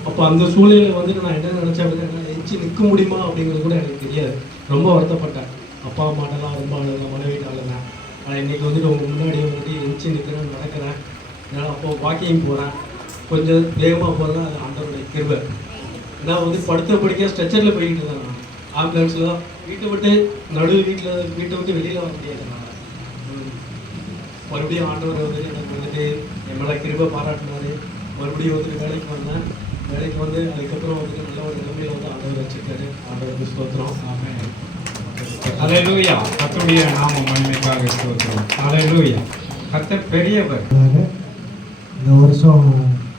அப்போ அந்த சூழ்நிலையில் வந்துட்டு நான் என்ன நினச்சேன் அப்படின்னா, எஞ்சி நிற்க முடியுமா அப்படிங்கிறது கூட எனக்கு தெரியாது. ரொம்ப வருத்தப்பட்டேன். அப்பா அம்மாட்டெல்லாம் ரொம்ப அழுதேன், மனைவிட்டு அழுதேன். ஆனால் இன்றைக்கி வந்துட்டு உங்கள் முன்னாடி வந்துட்டு எஞ்சி நிற்கிறேன், நடக்கிறேன். என்னால் அப்போ வாக்கிங் போகிறேன், கொஞ்சம் வேகமாக போகிறேன். அது ஆண்டவருடைய கிருபை. நான் வந்து படுத்த படிக்க ஸ்ட்ரெச்சரில் போய்கிட்டு இருந்தேன். நான் ஆம்புலன்ஸில் தான் வீட்டை விட்டு வீட்டை விட்டு வெளியில் வர முடியாது. மறுபடியும் ஆண்டவர் வந்துட்டு எனக்கு வந்துட்டு என் மேலே கிருபை பாராட்டினாரு. மறுபடியும் வந்துட்டு வேலைக்கு வந்தேன். வேலைக்கு வந்து அதுக்கப்புறம் வந்துட்டு நல்ல ஒரு நிலைமையில வந்து ஆண்டவர் வச்சிருக்காரு. ஆண்டவருக்கு ஸ்தோத்திரம். ஆமென். ஹல்லேலூயா. கர்த்தருடைய நாம மகிமைக்காக ஸ்தோத்திரம். ஹல்லேலூயா. கர்த்தர் பெரியவர். இந்த வருஷம்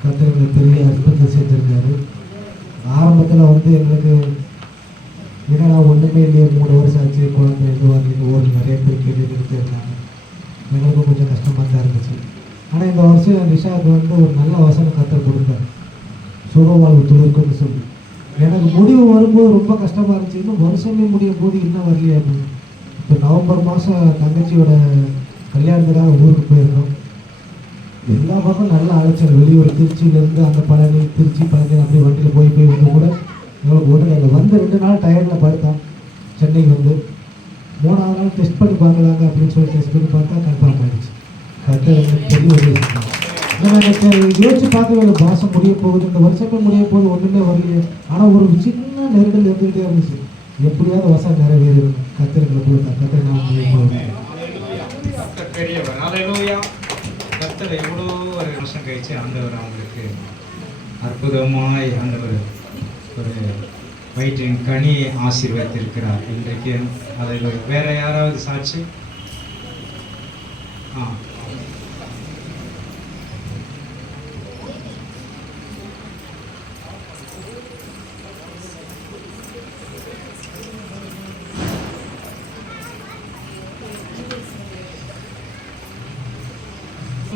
கர்த்தர் எங்களுக்கு பெரிய அற்புதத்தை செஞ்சிருக்காரு. ஆரம்பத்தில் வந்து எங்களுக்கு என்னடா ஒன்றுமே இல்லையே, 3 வருஷம் ஆச்சு, குழந்தை இதுவாக ஊரில் நிறைய பேர் கேட்டுக்கிட்டு இருந்தாங்க. எங்களுக்கும் கொஞ்சம் கஷ்டமாக தான் இருந்துச்சு. ஆனால் இந்த வருஷம் நிஷாவுக்கு வந்து ஒரு நல்ல வசனம் கர்த்தர் கொடுத்தார், சுகவாழ்வு துளிர்க்குன்னு சொல்லி. எனக்கு முடிவு வரும்போது ரொம்ப கஷ்டமாக இருந்துச்சு. இன்னும் வருஷமே முடியும் போது இன்னும் வரலையே அப்படின்னு. இப்போ நவம்பர் மாதம் தங்கச்சியோட கல்யாணத்துக்காக ஊருக்கு போயிருந்தோம். எல்லா பக்கம் நல்ல அலைச்சல். வெளியூர் திருச்சியிலேருந்து அந்த பழனி அப்படியே வண்டியில் போய் வந்து கூட எங்களுக்கு உடனே அங்கே வந்து 2 நாள் டயர்டில் படுத்தான். சென்னைக்கு வந்து 3ஆவது நாள் டெஸ்ட் பண்ணி பார்க்கலாங்க அப்படின்னு சொல்லி டெஸ்ட் பண்ணி பார்த்தா கன்ஃபார்ம் ஆகிடுச்சு. கரெக்டாக எங்களுக்கு பெரிய உதவி செஞ்சாங்க. எனக்கு யோசிச்சு பார்க்கவே இல்லை, மாதம் முடிய போகுது, இந்த வருஷமே முடிய போகுது, ஒன்றுமே வரலையே. ஆனால் ஒரு சின்ன நெருடல் இருந்துகிட்டே இருந்துச்சு. எப்படியாவது வசம் நிறைவேறும் கத்திரங்களை கொடுத்தா கத்திர நான் கர்த்தர் பெரியவர். ஹல்லேலூயா. கர்த்தர் எவ்வளோ ஒரு வருஷம் கழிச்சு ஆண்டவர் அவங்களுக்கு அற்புதமாய் ஆண்டவர் ஒரு வயிற்றின் கனி ஆசீர்வதித்திருக்கிறார் இன்றைக்கு. அதில் வேற யாராவது சாட்சி?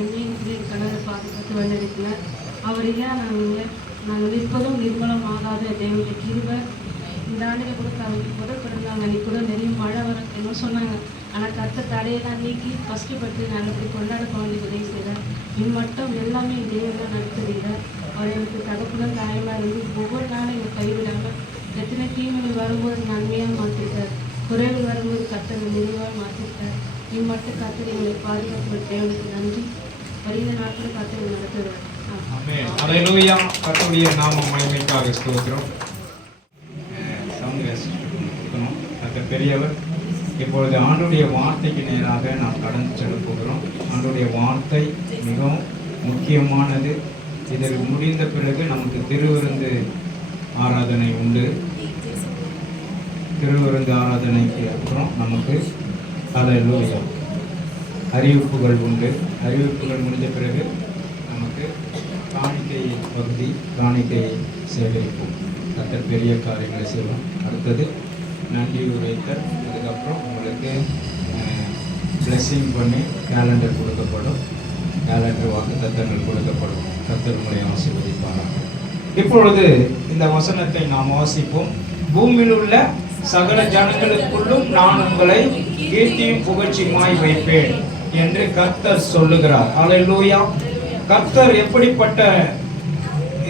என்னையும் கணவரை பாதுகாத்து வந்திருக்கிறேன். அவர் இல்லை நாங்கள் நிற்பதும் நிர்மலம் ஆகாத தேவனுடைய கிருபை. இந்த ஆண்டில் கூட முதல் பிறந்தாங்க அன்றைக்கி கூட நிறைய மழை வர என்ன சொன்னாங்க. ஆனால் கர்த்தர் தடையெல்லாம் நீக்கி ஃபஸ்ட்டு பட்டு நல்லபடி கொண்டாட குழந்தைக்கு உதவி செய்கிறார். இம்மட்டும் எல்லாமே தேவன் நடத்துகிறார். அவர் எனக்கு தகப்புடன் தாயமாக இருந்து ஒவ்வொரு நாளும் எங்கள் கைவிடாமல் எத்தனை தீமைகள் வரும்போது நன்மையாக மாற்றிட்டார், குறைகள் வரும்போது கர்த்தரை நிறைவாக மாற்றிட்டார். இம்மட்டும் கர்த்தர் எங்களை பாதுகாப்பு தேவனுக்கு நன்றி. வருகிற நாட்கள் கர்த்தரை நடத்துகிறார். ஆமென். ஹல்லேலூயா. கர்த்தருடைய நாம மகிமைக்காக ஸ்தோத்திரம். கர்த்தர் பெரியவர். இப்பொழுது ஆண்டுடைய வார்த்தைக்கு நேராக நாம் கடந்து செல்ல போகிறோம். ஆண்டுடைய வார்த்தை மிகவும் முக்கியமானது. இதில் முடிந்த பிறகு நமக்கு திருவிருந்து ஆராதனை உண்டு. திருவிருந்து ஆராதனைக்கு அப்புறம் நமக்கு ஹல்லேலூயா அறிவிப்புகள் உண்டு. அறிவிப்புகள் முடிந்த பிறகு நமக்கு காணிக்கை பகுதி, காணிக்கையை சேகரிப்போம். கர்த்தர் பெரிய காரியங்களை செய்வோம். அடுத்தது நன்றி உரைத்தல். அதுக்கப்புறம் உங்களுக்கு பிளெஸ்ஸிங் பண்ணி கேலண்டர் கொடுக்கப்படும். கேலண்டர் வாக்குத்தத்தங்கள் கொடுக்கப்படும். கர்த்தர் உங்களை ஆசீர்வதிப்பாராக. இப்பொழுது இந்த வசனத்தை நாம் வாசிப்போம். பூமியில் உள்ள சகல ஜனங்களுக்குள்ளும் நான் உங்களை கீர்த்தியும் புகழ்ச்சியுமாய் வைப்பேன் என்று கர்த்தர் சொல்லுகிறார். ஹல்லேலூயா. கர்த்தர் எப்படிப்பட்ட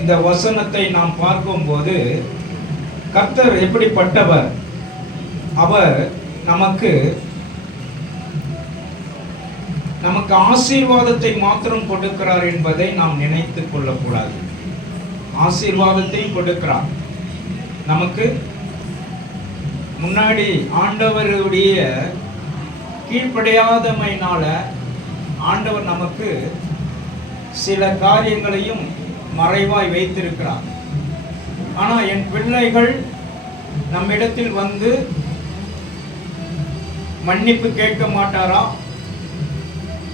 இந்த வசனத்தை நாம் பார்க்கும்போது கர்த்தர் எப்படிப்பட்டவர்? அவர் நமக்கு ஆசீர்வாதத்தை மாத்திரம் கொடுக்கிறார் என்பதை நாம் நினைத்துக் கொள்ளக்கூடாது. ஆசீர்வாதத்தையும் கொடுக்கிறார். நமக்கு முன்னாடி ஆண்டவருடைய கீழ்ப்படியாதமையினால ஆண்டவர் நமக்கு சில காரியங்களையும் மறைவாய் வைத்திருக்கிறார். ஆனால் என் பிள்ளைகள் நம்மிடத்தில் வந்து மன்னிப்பு கேட்க மாட்டாரா,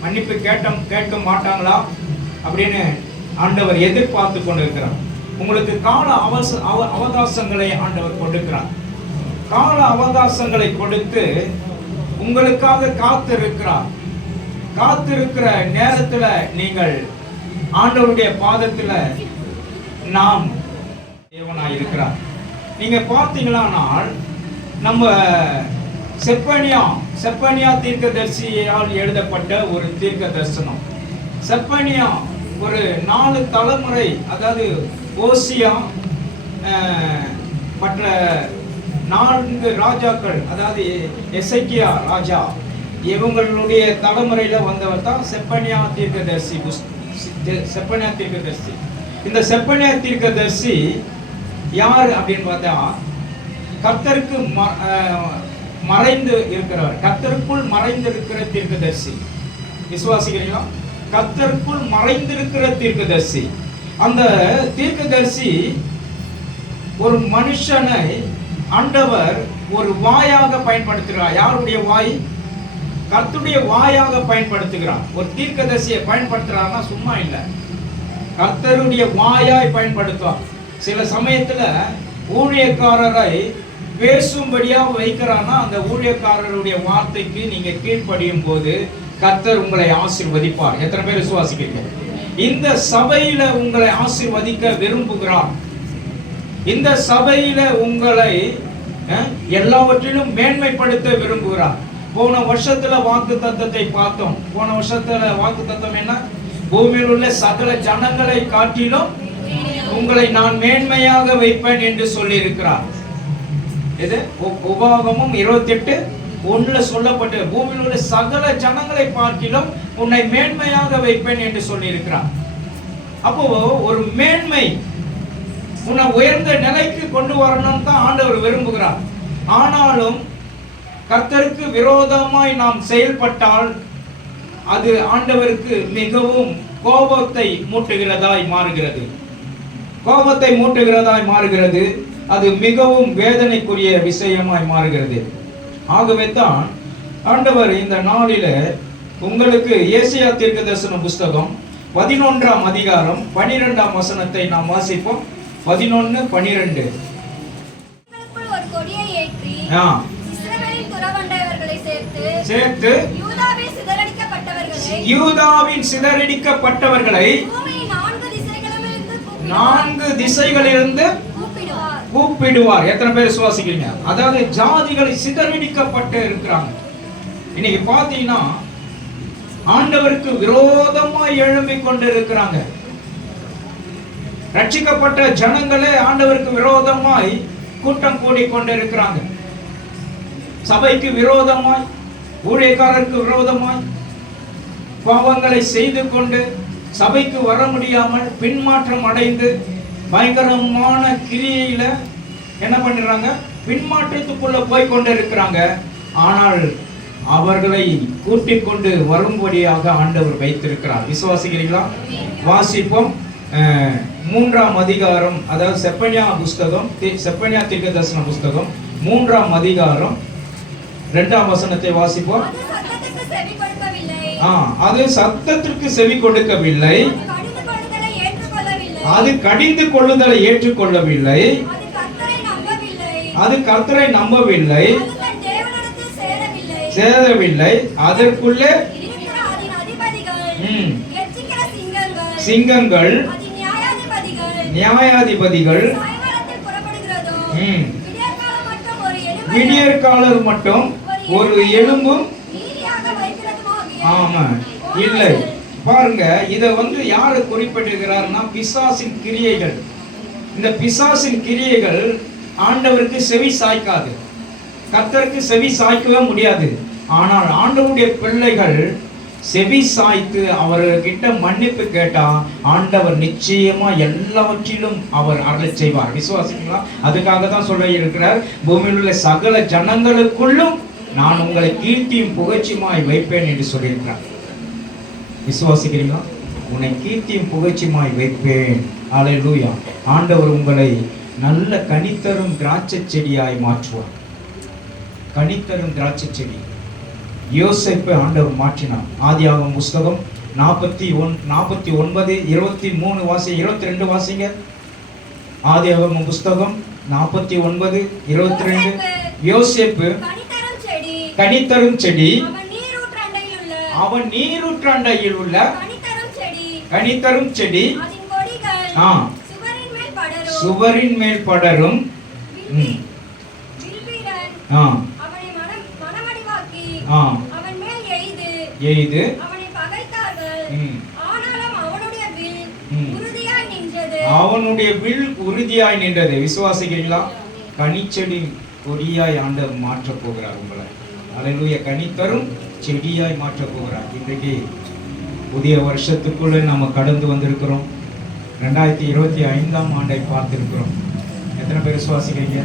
மன்னிப்பு கேட்க மாட்டாங்களா அப்படின்னு ஆண்டவர் எதிர்பார்த்து கொண்டிருக்கிறார். உங்களுக்கு கால அவகாசங்களை ஆண்டவர் கொடுக்கிறார். கால அவகாசங்களை கொடுத்து உங்களுக்காக காத்திருக்கிறார். காத்திருக்கிற நேரத்துல நீங்கள் ஆண்டவருடைய பாதத்துல நாம் தேவனாய் இருக்கிறார். நீங்க பார்த்தீங்களானால் நம்ம செப்பனியா தீர்க்கதரிசியால் எழுதப்பட்ட ஒரு தீர்க்க தரிசனம். செப்பனியா ஒரு 4 தலைமுறை, அதாவது ஓசியா மற்ற 4 ராஜாக்கள், அதாவது எசேக்கியா ராஜா, இவங்களுடைய தலைமுறையில வந்தவர் தான் செப்பனியா தீர்க்கதரிசி. செப்பனியா தீர்க்கதரிசி. இந்த செப்பனியா தீர்க்கதரிசி யார் அப்படின்னு பார்த்தா, கர்த்தருக்கு மறைந்து இருக்கிறவர், கர்த்தருக்குள் மறைந்திருக்கிற தீர்க்கதரிசி. விசுவாசிக்கிறீங்களா? கர்த்தருக்குள் மறைந்திருக்கிற தீர்க்கதரிசி. அந்த தீர்க்கதரிசி ஒரு மனுஷனை ஆண்டவர் ஒரு வாயாக பயன்படுத்துகிறார். யாருடைய வாய்? கர்த்தருடைய வாயாக பயன்படுத்துகிறார். ஒரு தீர்க்கதரிசியை பயன்படுத்துறாருன்னா சும்மா இல்லை, கர்த்தருடைய வாயாய் பயன்படுத்துவார். சில சமயத்துல ஊழியக்காரரை பேசும்படியா வைக்கிறான்னா அந்த ஊழியக்காரருடைய வார்த்தைக்கு நீங்க கீழ்ப்படியும் போது கர்த்தர் உங்களை ஆசீர்வதிப்பார். எத்தனை பேர் விசுவாசிக்கிறீங்க? இந்த சபையில உங்களை ஆசீர்வதிக்க விரும்புகிறார். இந்த சபையில உங்களை எல்லாவற்றிலும் மேன்மைப்படுத்த விரும்புகிறார். போன வருஷத்துல வாக்கு தத்தத்தை பார்த்தோம். போன வருஷத்துல வாக்கு தத்தம் என்ன? பூமியில் உள்ள சகல ஜனங்களை காட்டிலும் உங்களை நான் மேன்மையாக வைப்பேன் என்று சொல்லி இருக்கிறார். இது உபாகமம் 28:1 சொல்லப்பட்டு, பூமியில் உள்ள சகல ஜனங்களை பார்க்கிலும் உன்னை மேன்மையாக வைப்பேன் என்று சொல்லி இருக்கிறார். அப்போ ஒரு மேன்மை, உன்னை உயர்ந்த நிலைக்கு கொண்டு வரணும் தான் ஆண்டவர் விரும்புகிறார். ஆனாலும் கர்த்தருக்கு விரோதமாய் நாம் செயல்பட்டால் அது ஆண்டவருக்கு மிகவும் கோபத்தை மூட்டுகிறதாய் மாறுகிறது. கோபத்தை மூட்டுகிறதாய் மாறுகிறது. அது மிகவும் வேதனைக்குரிய விஷயமாய் மாறுகிறது. ஆகவே தான் ஆண்டவர் இந்த நாளில உங்களுக்கு ஏசாயா தீர்க்கதரிசன புஸ்தகம் 11ஆம் அதிகாரம் 12ஆம் வசனத்தை நாம் வாசிப்போம். 11:12. ஒரு கொடியை ஏற்றி இஸ்ரவேலின் துறவண்டவர்களை சேர்த்து யூதாவின் சிதறடிக்கப்பட்டவர்களை 4 திசைகளிலிருந்து கூப்பிடுவார். எத்தனை பேர் விசுவாசிக்கிறீங்க? அதாவது ஜாதிகளை சிதறடிக்கப்பட்டு இருக்கிறாங்க. இன்னைக்கு பாத்தீங்கன்னா ஆண்டவருக்கு விரோதமாய் எழும்பிக் கொண்டு இருக்கிறாங்க. ரட்சிக்கப்பட்ட ஜனங்களே ஆண்டவருக்கு விரோதமாய் கூட்டம் கூடிக்கொண்டு இருக்கிறாங்க. சபைக்கு விரோதமாய், ஊழியக்காரருக்கு விரோதமாய் பாவங்களை செய்து கொண்டு சபைக்கு வர முடியாமல் பின்மாற்றம் அடைந்து பயங்கரமான கிரியையில என்ன பண்ணிடுறாங்க? பின்மாற்றத்துக்குள்ள போய் கொண்டு இருக்கிறாங்க. ஆனால் அவர்களை கூட்டிக் கொண்டு வரும்படியாக ஆண்டவர் வைத்திருக்கிறார். விசுவாசிக்கிறீங்களா? வாசிப்போம். 3ஆம் அதிகாரம், அதாவது செப்பனியா தீர்க்கதரிசன புஸ்தகம் 3ஆம் அதிகாரம் 2ஆம் வசனத்தை வாசிப்போம். அது சத்தத்திற்கு செவி கொடுக்கவில்லை, அது கடிந்து கொள்ளுதலை ஏற்றுக்கொள்ளவில்லை, அது கர்த்தரை நம்பவில்லை, சேரவில்லை. அதற்குள்ளே சிங்கங்கள், நியாயாதிபதிகள், விடியற்காலர் மட்டும் ஒரு எலும்பும் ஆமா இல்லை. பாருங்க, இத யாரு குறிப்பிடுகிறார்னா பிசாசின் கிரியைகள். இந்த பிசாசின் கிரியைகள் ஆண்டவருக்கு செவி சாய்க்காது, கர்த்தருக்கு செவி சாய்க்கவே முடியாது. ஆனால் ஆண்டவருடைய பிள்ளைகள் செவி சாய்த்து அவர்கிட்ட மன்னிப்பு கேட்டா ஆண்டவர் நிச்சயமா எல்லாவற்றிலும் அவர் அருளை செய்வார். விசுவாசிங்களா? அதுக்காக தான் சொல்ல இருக்கிறார், பூமியில் உள்ள சகல ஜனங்களுக்குள்ளும் நான் உங்களை கீர்த்தியும் புகழ்ச்சியுமாய் வைப்பேன் என்று சொல்லியிருக்கிறார். விசுவாசிக்கிறீங்களா? உன்னை கீர்த்தியும் புகழ்ச்சியுமாய் வைப்பேன். அல்லேலூயா. ஆண்டவர் உங்களை நல்ல கனித்தரும் திராட்சை செடியாய் மாற்றுவார். கனித்தரும் திராட்சை செடி. யோசேப்பை ஆண்டவர் மாற்றினார். ஆதியாகமம் புஸ்தகம் 49 23 வாசி, 22 வாசிங்க. ஆதியாகமம் புஸ்தகம் 49 22. யோசேப்பு கனித்தரும் செடி, அவன் நீரூற்றண்டையில் உள்ள கனித்தரும் செடி, சுவரின் மேல் படரும். எய்து அவனுடைய வில் உறுதியாய் நின்றது. விசுவாசிக்கிறீங்களா? கனிச்செடி கொடியாய் ஆண்டவர் மாற்றப் போகிறார் உங்களை. அல்லேலூயா. கனித்தரும் செடியாய் மாற்றப் போகிறார். இன்றைக்கு புதிய வருஷத்துக்குள்ள நம்ம கடந்து வந்திருக்கிறோம். 2025ஆம் ஆண்டை பார்த்திருக்கிறோம். எத்தனை பேர் விசுவாசிக்கிறீங்க?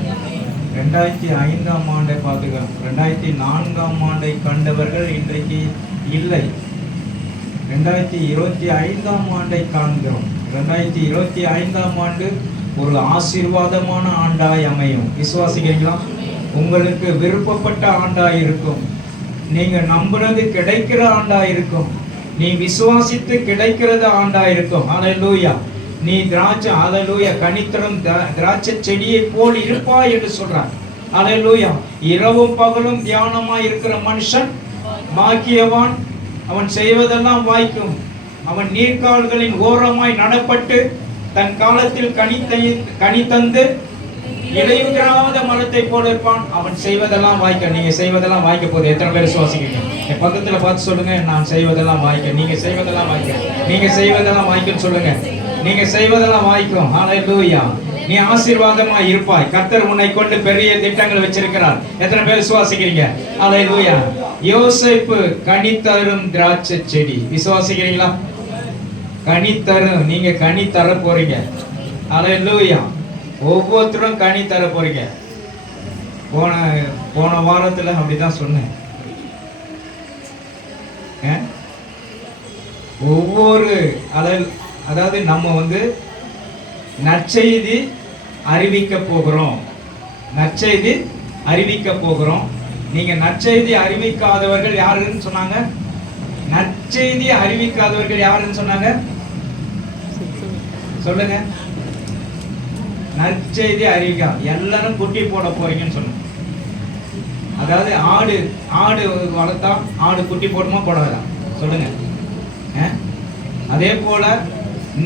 2005ஆம் ஆண்டை பார்த்துக்கிறோம். 2004ஆம் ஆண்டை கண்டவர்கள் இன்றைக்கு இல்லை. 2025ஆம் ஆண்டை காண்கிறோம். 2025ஆம் ஆண்டு ஒரு ஆசீர்வாதமான ஆண்டாய் அமையும். விசுவாசிக்கிறீங்களா? உங்களுக்கு விருப்பப்பட்ட ஆண்டாய் இருக்கும். நீங்க நம்புறது கிடைக்கிற ஆண்டாய் இருக்கும். நீ விசுவாசித்து கிடைக்கிறது ஆண்டாய் இருக்கும். அல்லேலூயா. நீ திராட்சை, அல்லேலூயா, கனித்தரும் திராட்சை செடியை போல் இருப்பாய் என்று சொல்றார். அல்லேலூயா. இரவும் பகலும் தியானமாய் இருக்கிற மனுஷன் பாக்கியவான். அவன் செய்வதெல்லாம் வாய்க்கும். அவன் நீர்க்கால்களின் ஓரமாய் நடப்பட்டு தன் காலத்தில் கனி தந்து இலையுதிராத மரத்தை போல இருப்பான். அவன் செய்வதெல்லாம் வாய்க்க. நீங்க செய்வதெல்லாம் வாய்க்க போகுது. எத்தனை பேர் விசுவாசிக்கிறீங்க? என் பக்கத்துல பார்த்து சொல்லுங்க, நான் செய்வதெல்லாம் வாய்க்க. நீங்க செய்வதெல்லாம் வாய்க்க. நீங்க செய்வதெல்லாம் வாய்க்குன்னு சொல்லுங்க. நீங்க செய்வதெல்லாம் வாய்க்கும். ஹல்லேலூயா. நீ ஆசீர்வாதமா இருப்பாய். கர்த்தர் உன்னை கொண்டு பெரிய திட்டங்கள் வச்சிருக்கிறார். எத்தனை பேர் விசுவாசிக்கிறீங்க? ஹல்லேலூயா. யோசேப்பு கனித்தரும் திராட்சை செடி. விசுவாசிக்கிறீங்களா? கனித்தரும். நீங்க கனி தர போறீங்க. ஹல்லேலூயா. ஒவ்வொருத்தரும் கனி தர போறீங்க. போன வாரத்துல அப்படிதான் சொன்னேன். ஒவ்வொரு அதாவது நம்ம நற்செய்தி அறிவிக்க போகிறோம். நற்செய்தி அறிவிக்க போகிறோம். நீங்க நற்செய்தி அறிவிக்காதவர்கள் யாருன்னு சொன்னாங்க? நற்செய்தி அறிவிக்காதவர்கள் யாருன்னு சொன்னாங்க? சொல்லுங்க. நற்செய்தி அறிவிக்கா எல்லாரும் குட்டி போட போறீங்கன்னு சொன்னாங்க. அதாவது ஆடு வளர்த்தா ஆடு குட்டி போடுமா போடாதா? சொல்லுங்க. அதே போல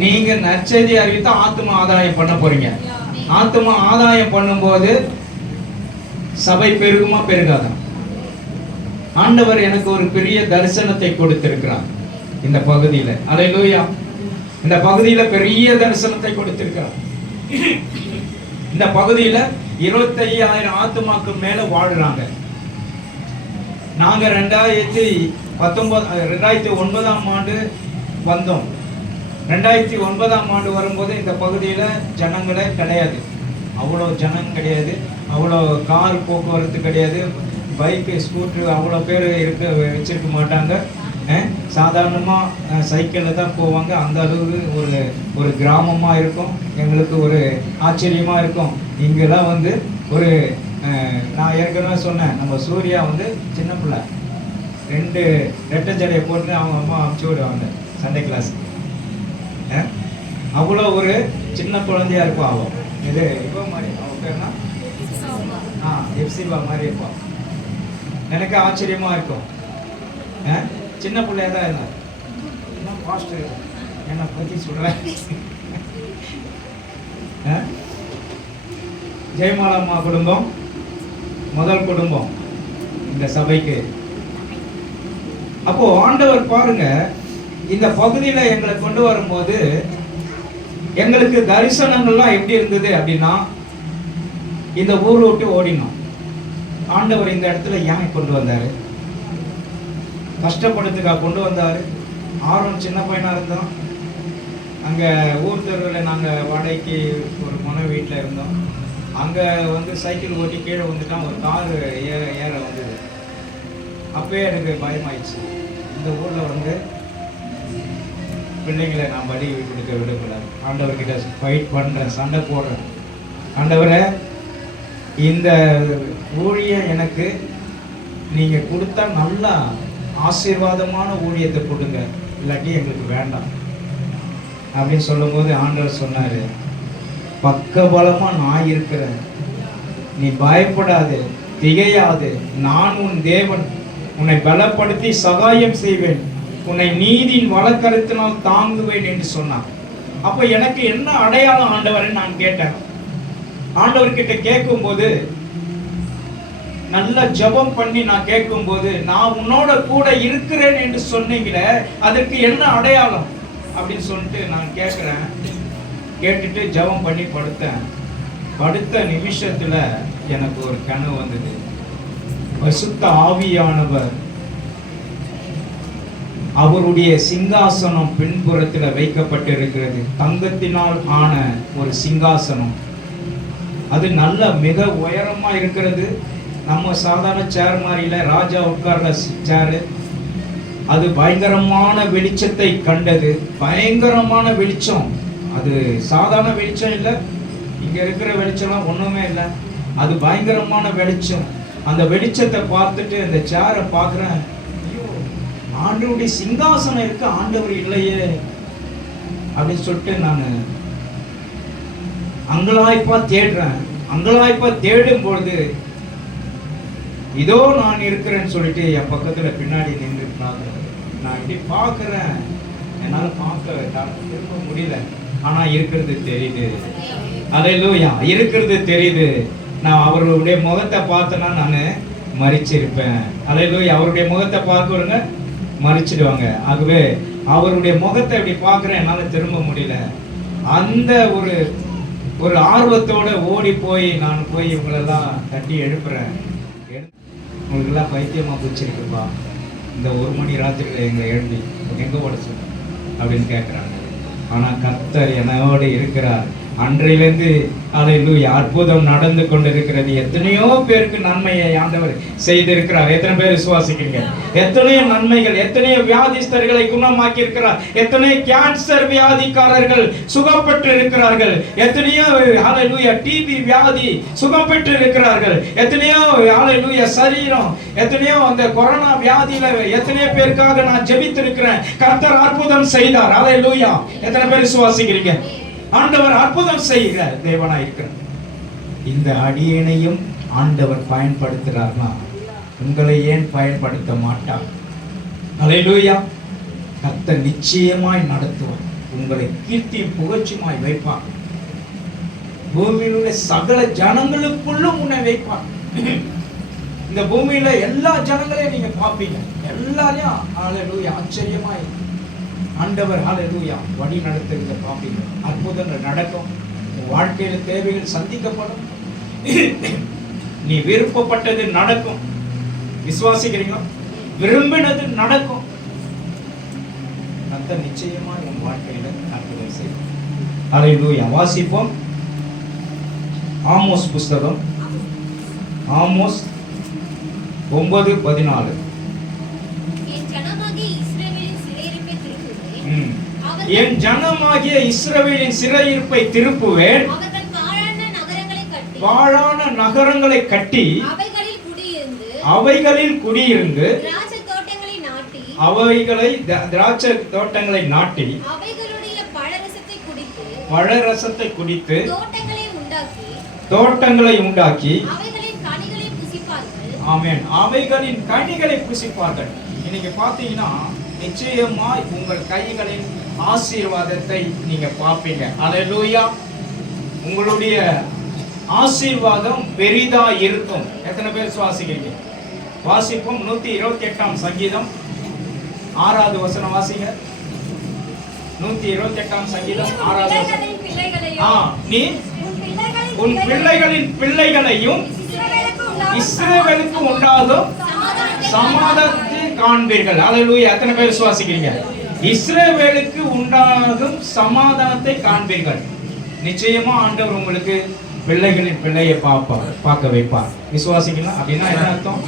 நீங்க நற்செய்தி அறிவித்தா ஆத்தும ஆதாயம் பண்ண போறீங்க. ஆத்தும ஆதாயம் பண்ணும்போது சபை பெருகுமா பெருகாதா? ஆண்டவர் எனக்கு ஒரு பெரிய தரிசனத்தை கொடுத்திருக்கிறார் இந்த பகுதியில. அல்லேலூயா. இந்த பகுதியில பெரிய தரிசனத்தை கொடுத்திருக்கிறார். இந்த பகுதியில 25,000 ஆத்துமாக்கு மேல வாழ்றாங்க. நாங்க 2009ஆம் ஆண்டு வந்தோம். 2009ஆம் ஆண்டு வரும்போது இந்த பகுதியில ஜனங்களே கிடையாது. அவ்வளோ ஜனம் கிடையாது. அவ்வளோ கார் போக்குவரத்து கிடையாது. பைக்கு ஸ்கூட்டர் அவ்வளோ பேர் வச்சிருக்க மாட்டாங்க. சாதாரணமாக சைக்கிளில் தான் போவாங்க. அந்த அளவுக்கு ஒரு கிராமமாக இருக்கும். எங்களுக்கு ஒரு ஆச்சரியமாக இருக்கும். இங்கெல்லாம் ஒரு நான் ஏற்கனவே சொன்னேன், நம்ம சூர்யா சின்ன பிள்ளை 2 ரெட்டை ஜடையை போட்டு அவங்க அம்மா அமுச்சு விடுவாங்க சண்டே கிளாஸ். அவ்வளோ ஒரு சின்ன குழந்தையா இருப்பான் அவன். இது இப்போ மாதிரி அவன் பேர்னா எப்சிபா மாதிரி இருப்பான். எனக்கு ஆச்சரியமாக இருக்கும். சின்ன பிள்ளையா தான் இருந்தான். என்ன பாஸ்டர் என்னை பற்றி சொல்கிறேன். ஜெயமாலம்மா குடும்பம் முதல் குடும்பம் இந்த சபைக்கு. அப்போ ஆண்டவர் பாருங்க, இந்த பகுதியில எங்களை கொண்டு வரும்போது எங்களுக்கு தரிசனங்கள்லாம் எப்படி இருந்தது அப்படின்னா, இந்த ஊரை விட்டு ஓடினோம். ஆண்டவர் இந்த இடத்துல ஏன் கொண்டு வந்தாரு? கஷ்டப்படுறதுக்காக கொண்டு வந்தாரு. ஆர்வம் சின்ன பையனா இருந்தோம். அங்க ஊர் தெருவில் நாங்கள் வாடகைக்கு ஒரு மன வீட்டில் இருந்தோம். அங்கே சைக்கிள் ஓட்டி கீழே வந்துட்டான். ஒரு கார் ஏற வந்தது. அப்பவே எனக்கு பயமாயிடுச்சு. இந்த ஊரில் பிள்ளைங்களை நான் பலி கொடுக்க விடக்கூடாது. ஆண்டவர்கிட்ட ஃபைட் பண்ணுறேன், சண்டை போடுறேன். ஆண்டவரை, இந்த ஊழியம் எனக்கு நீங்கள் கொடுத்தா நல்லா ஆசீர்வாதமான ஊழியத்தை கொடுங்க. இல்லாட்டி எங்களுக்கு வேண்டாம் அப்படின்னு சொல்லும்போது ஆண்டவர் சொன்னாரு, பக்கபலமா நான் இருக்கிறேன், நீ பயப்படாது, திகையாது, நான் உன் தேவன், உன்னை பலப்படுத்தி சகாயம் செய்வேன், உன்னை நீதியின் வலக்கரத்தினால் தாங்குவேன் என்று சொன்னான். அப்ப எனக்கு என்ன அடையாளம் ஆண்டவரை நான் கேட்டேன். ஆண்டவர்கிட்ட கேட்கும்போது, நல்ல ஜெபம் பண்ணி நான் கேட்கும்போது, நான் உன்னோட கூட இருக்கிறேன் என்று சொன்னீங்களே, அதற்கு என்ன அடையாளம் அப்படின்னு சொல்லிட்டு நான் கேட்கிறேன். கேட்டுட்டு ஜெபம் பண்ணி படுத்தேன். படுத்த நிமிஷத்துல எனக்கு ஒரு கனவு வந்தது. பரிசுத்த ஆவியானவர் அவருடைய சிங்காசனம் பின்புறத்தில் வைக்கப்பட்டிருக்கிறது. தங்கத்தினால் ஆன ஒரு சிங்காசனம். அது நல்ல மிக உயரமா இருக்கிறது. நம்ம சாதாரண சேர் மாதிரில ராஜா உட்கார்ற சேரு. அது பயங்கரமான வெளிச்சத்தை கண்டது. பயங்கரமான வெளிச்சம். அது சாதாரண வெளிச்சம் இல்லை, இங்க இருக்கிற வெளிச்சம்லாம் ஒண்ணுமே இல்லை. அது பயங்கரமான வெளிச்சம். அந்த வெளிச்சத்தை பார்த்துட்டு அந்த சேரை பார்க்குறேன். ஐயோ, ஆண்டவருடைய சிங்காசனம் இருக்கு, ஆண்டவர் இல்லையே அப்படின்னு சொல்லிட்டு நான் அங்கலாய்ப்பா தேடுறேன். அங்கலாய்ப்பா தேடும் பொழுது இதோ நான் இருக்கிறேன்னு சொல்லிட்டு என் பக்கத்துல பின்னாடி நின்று நான் இப்படி பார்க்கிறேன். என்னால பார்க்க முடியல, ஆனா இருக்கிறது தெரியுது. அல்லேலூயா, இருக்கிறது தெரியுது. நான் அவருடைய முகத்தை பார்த்தேன்னா நான் மறிச்சிருப்பேன். அல்லேலூயா, அவருடைய முகத்தை பார்க்கறவங்க மறிச்சிடுவாங்க. ஆகவே அவருடைய முகத்தை இப்படி பார்க்கிறேன், என்னால திரும்ப முடியல. அந்த ஒரு ஆர்வத்தோட ஓடி போய் நான் போய் இவங்களெல்லாம் தட்டி எழுப்புறேன். உங்களுக்கெல்லாம் பைத்தியமா பிடிச்சிருக்குப்பா, இந்த 1 மணி ராத்திரியில் எங்க எழுதி எங்க உடச்சு அப்படின்னு கேட்குறாங்க. ஆனா கர்த்தர் என்னோடு இருக்கிறார். அன்றையிலிருந்து அல்லேலூயா அற்புதம் நடந்து கொண்டிருக்கிறது. எத்தனையோ பேருக்கு நன்மையை ஆண்டவர் செய்திருக்கிறார். எத்தனை பேர் விசுவாசிக்கிறீங்க? எத்தனையோ நன்மைகள், எத்தனையோ வியாதிஸ்தர்களை குணமாக்கி இருக்கிறார். எத்தனையோ கேன்சர் வியாதிக்காரர்கள் சுகப்பட்டு இருக்கிறார்கள். எத்தனையோ அல்லேலூயா டிபி வியாதி சுகப்பட்டு இருக்கிறார்கள். எத்தனையோ அல்லேலூயா சரீரம், எத்தனையோ அந்த கொரோனா வியாதியில எத்தனையோ பேருக்காக நான் ஜெபித்திருக்கிறேன். கர்த்தர் அற்புதம் செய்தார். அல்லேலூயா, எத்தனை பேர் விசுவாசிக்கிறீங்க? ஆண்டவர் அற்புதம் செய்கிற தேவனா இருக்கிறார். இந்த அடியேனையும் ஆண்டவர் பயன்படுத்துறார்னா உங்களை ஏன் பயன்படுத்த மாட்டார்? அல்லேலூயா, கர்த்தர் நிச்சயமாய் நடத்துவார். உங்களை கீர்த்தி புகழ்ச்சியுமாய் வைப்பார். பூமியில் உள்ள சகல ஜனங்களுக்குள்ளும் உன்னை வைப்பார். இந்த பூமியில எல்லா ஜனங்களையும் நீங்க பார்ப்பீங்க. எல்லாரையும் அல்லேலூயா ஆச்சரியமாய் ஆண்டவர் ஹல்லேலூயா வழி நடத்துகிறத பார்ப்பீங்க. அற்புதங்கள் நடக்கும். வாழ்க்கையில தேவைகள் சந்திக்கப்படும். நீ விருப்பப்பட்டது நடக்கும். விசுவாசிக்கிறீங்களா? விரும்பினது நடக்கும். கர்த்தர் நிச்சயமா உன் வாழ்க்கையில அற்புதம் செய்வார். ஹல்லேலூயா. வாசிப்போம். ஆமோஸ் புஸ்தகம், ஆமோஸ் 9:14. என் ஜனமாகிய இஸ்ரவேலின் சிறையிருப்பை திருப்புவேன். வாழான நகரங்களை கட்டி அவைகளில் குடியிருந்து அவைகளை திராட்சை தோட்டங்களை நாட்டி பழரசத்தை குடித்து தோட்டங்களை உண்டாக்கி ஆமென் அவைகளின் கனிகளை புசிப்பார்கள். இன்னைக்கு பாத்தீங்கன்னா நிச்சயமாய் உங்கள் கைகளின் ஆசீர்வாதத்தை நீங்க பார்ப்பீங்க. அல்லேலூயா, உங்களுடைய ஆசீர்வாதம் பெரிதா இருக்கும். எத்தனை பேர் சுவாசிக்கிறீங்க? வாசிப்போம். 128ஆம் சங்கீதம் 6வது வசனம் வாசிங்க. 128ஆம் சங்கீதம் 6வது வசனம். நீ உன் பிள்ளைகளின் பிள்ளைகளையும் இஸ்ரவேலுக்கு உண்டாகும் சமாதானத்தை காண்பீர்கள். அல்லேலூயா, எத்தனை பேர் விசுவாசிக்கிறீங்க? இஸ்ரவேலுக்கு உண்டாகும் சமாதானத்தை காண்பீர்கள். நிச்சயமா ஆண்டவர் உங்களுக்கு பிள்ளைகளின் பிள்ளையை பார்க்க வைப்பார். விசுவாசிக்கலாம். அப்படின்னா என்ன அர்த்தம்?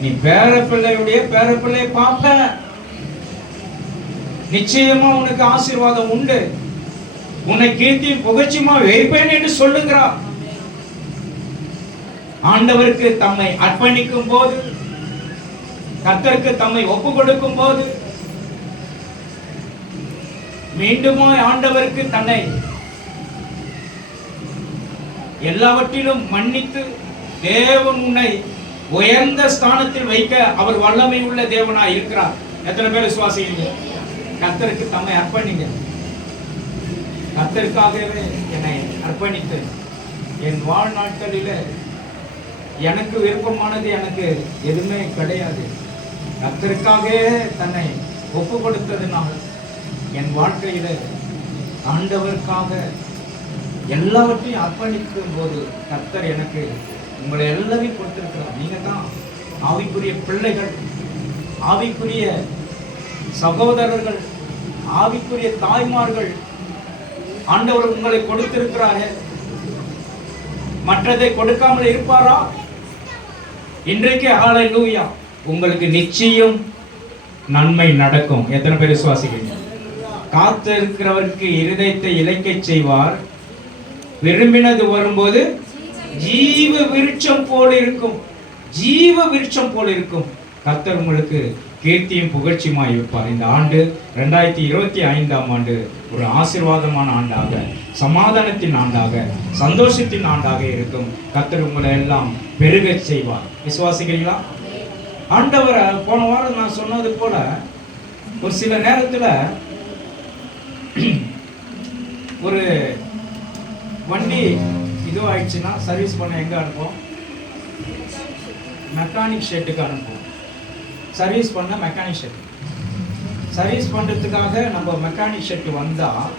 நீ பேர பிள்ளையுடைய பேர பிள்ளையை பார்ப்ப. நிச்சயமா உனக்கு ஆசீர்வாதம் உண்டு. உன்னை கீர்த்தி புகழ்ச்சியுமா வைப்பேன் என்று சொல்லுகிறார். ஆண்டவருக்கு தம்மை அர்ப்பணிக்கும் போது, கர்த்தருக்கு தம்மை ஒப்பு கொடுக்கும் போது மீண்டுமாய் ஆண்டவருக்கு தன்னை எல்லாவற்றிலும் மன்னித்து தேவன் உன்னை உயர்ந்த ஸ்தானத்தில் வைக்க அவர் வல்லமை உள்ள தேவனாய் இருக்கிறார். எத்தனை பேர் விசுவாசிக்கிறீங்க? கர்த்தருக்கு தம்மை அர்ப்பணிங்க. கர்த்தருக்காகவே என்னை அர்ப்பணித்து என் வாழ்நாட்களில் எனக்கு விருப்பமானது எனக்கு எதுவுமே கிடையாது. கர்த்தருக்காக தன்னை ஒப்பு கொடுத்ததுனால் என் வாழ்க்கையில ஆண்டவருக்காக எல்லாவற்றையும் அர்ப்பணிக்கும் போது கர்த்தர் எனக்கு உங்களை எல்லாரையும் கொடுத்திருக்கிறார். நீங்க தான் ஆவிக்குரிய பிள்ளைகள், ஆவிக்குரிய சகோதரர்கள், ஆவிக்குரிய தாய்மார்கள். ஆண்டவர் உங்களை கொடுத்திருக்கிறாரு. மற்றதை கொடுக்காமல் இருப்பாரா? இன்றைக்கு ஹல்லேலூயா, உங்களுக்கு நிச்சயம் நன்மை நடக்கும். எத்தனை பேர் விசுவாசிக்கிறீங்க? காத்திருக்கிறவருக்கு இருதயத்தை இளைக்கச் செய்வார். விரும்பினது வரும்போது ஜீவ விருட்சம் போல் இருக்கும். ஜீவ விருட்சம் போல் இருக்கும். கர்த்தர் உங்களுக்கு கீர்த்தியும் புகழ்ச்சியுமாய் இருப்பார். இந்த ஆண்டு 2025ஆம் ஆண்டு ஒரு ஆசீர்வாதமான ஆண்டாக, சமாதானத்தின் ஆண்டாக, சந்தோஷத்தின் ஆண்டாக இருக்கும். கர்த்தர் உங்களை எல்லாம் பெருகச் செய்வார். விசுவாசிக்கிறீங்களா? ஆண்டவர் போன வாரம் நான் சொன்னது போல ஒரு சில நேரத்தில் ஒரு வண்டி இதுவாயிடுச்சுன்னா சர்வீஸ் பண்ண எங்கே அனுப்போம்? மெக்கானிக் ஷெட்டுக்கு அனுப்புவோம். சர்வீஸ் பண்ண மெக்கானிக் ஷெட். சர்வீஸ் பண்ணுறதுக்காக நம்ம மெக்கானிக் ஷெட்டு வந்தால்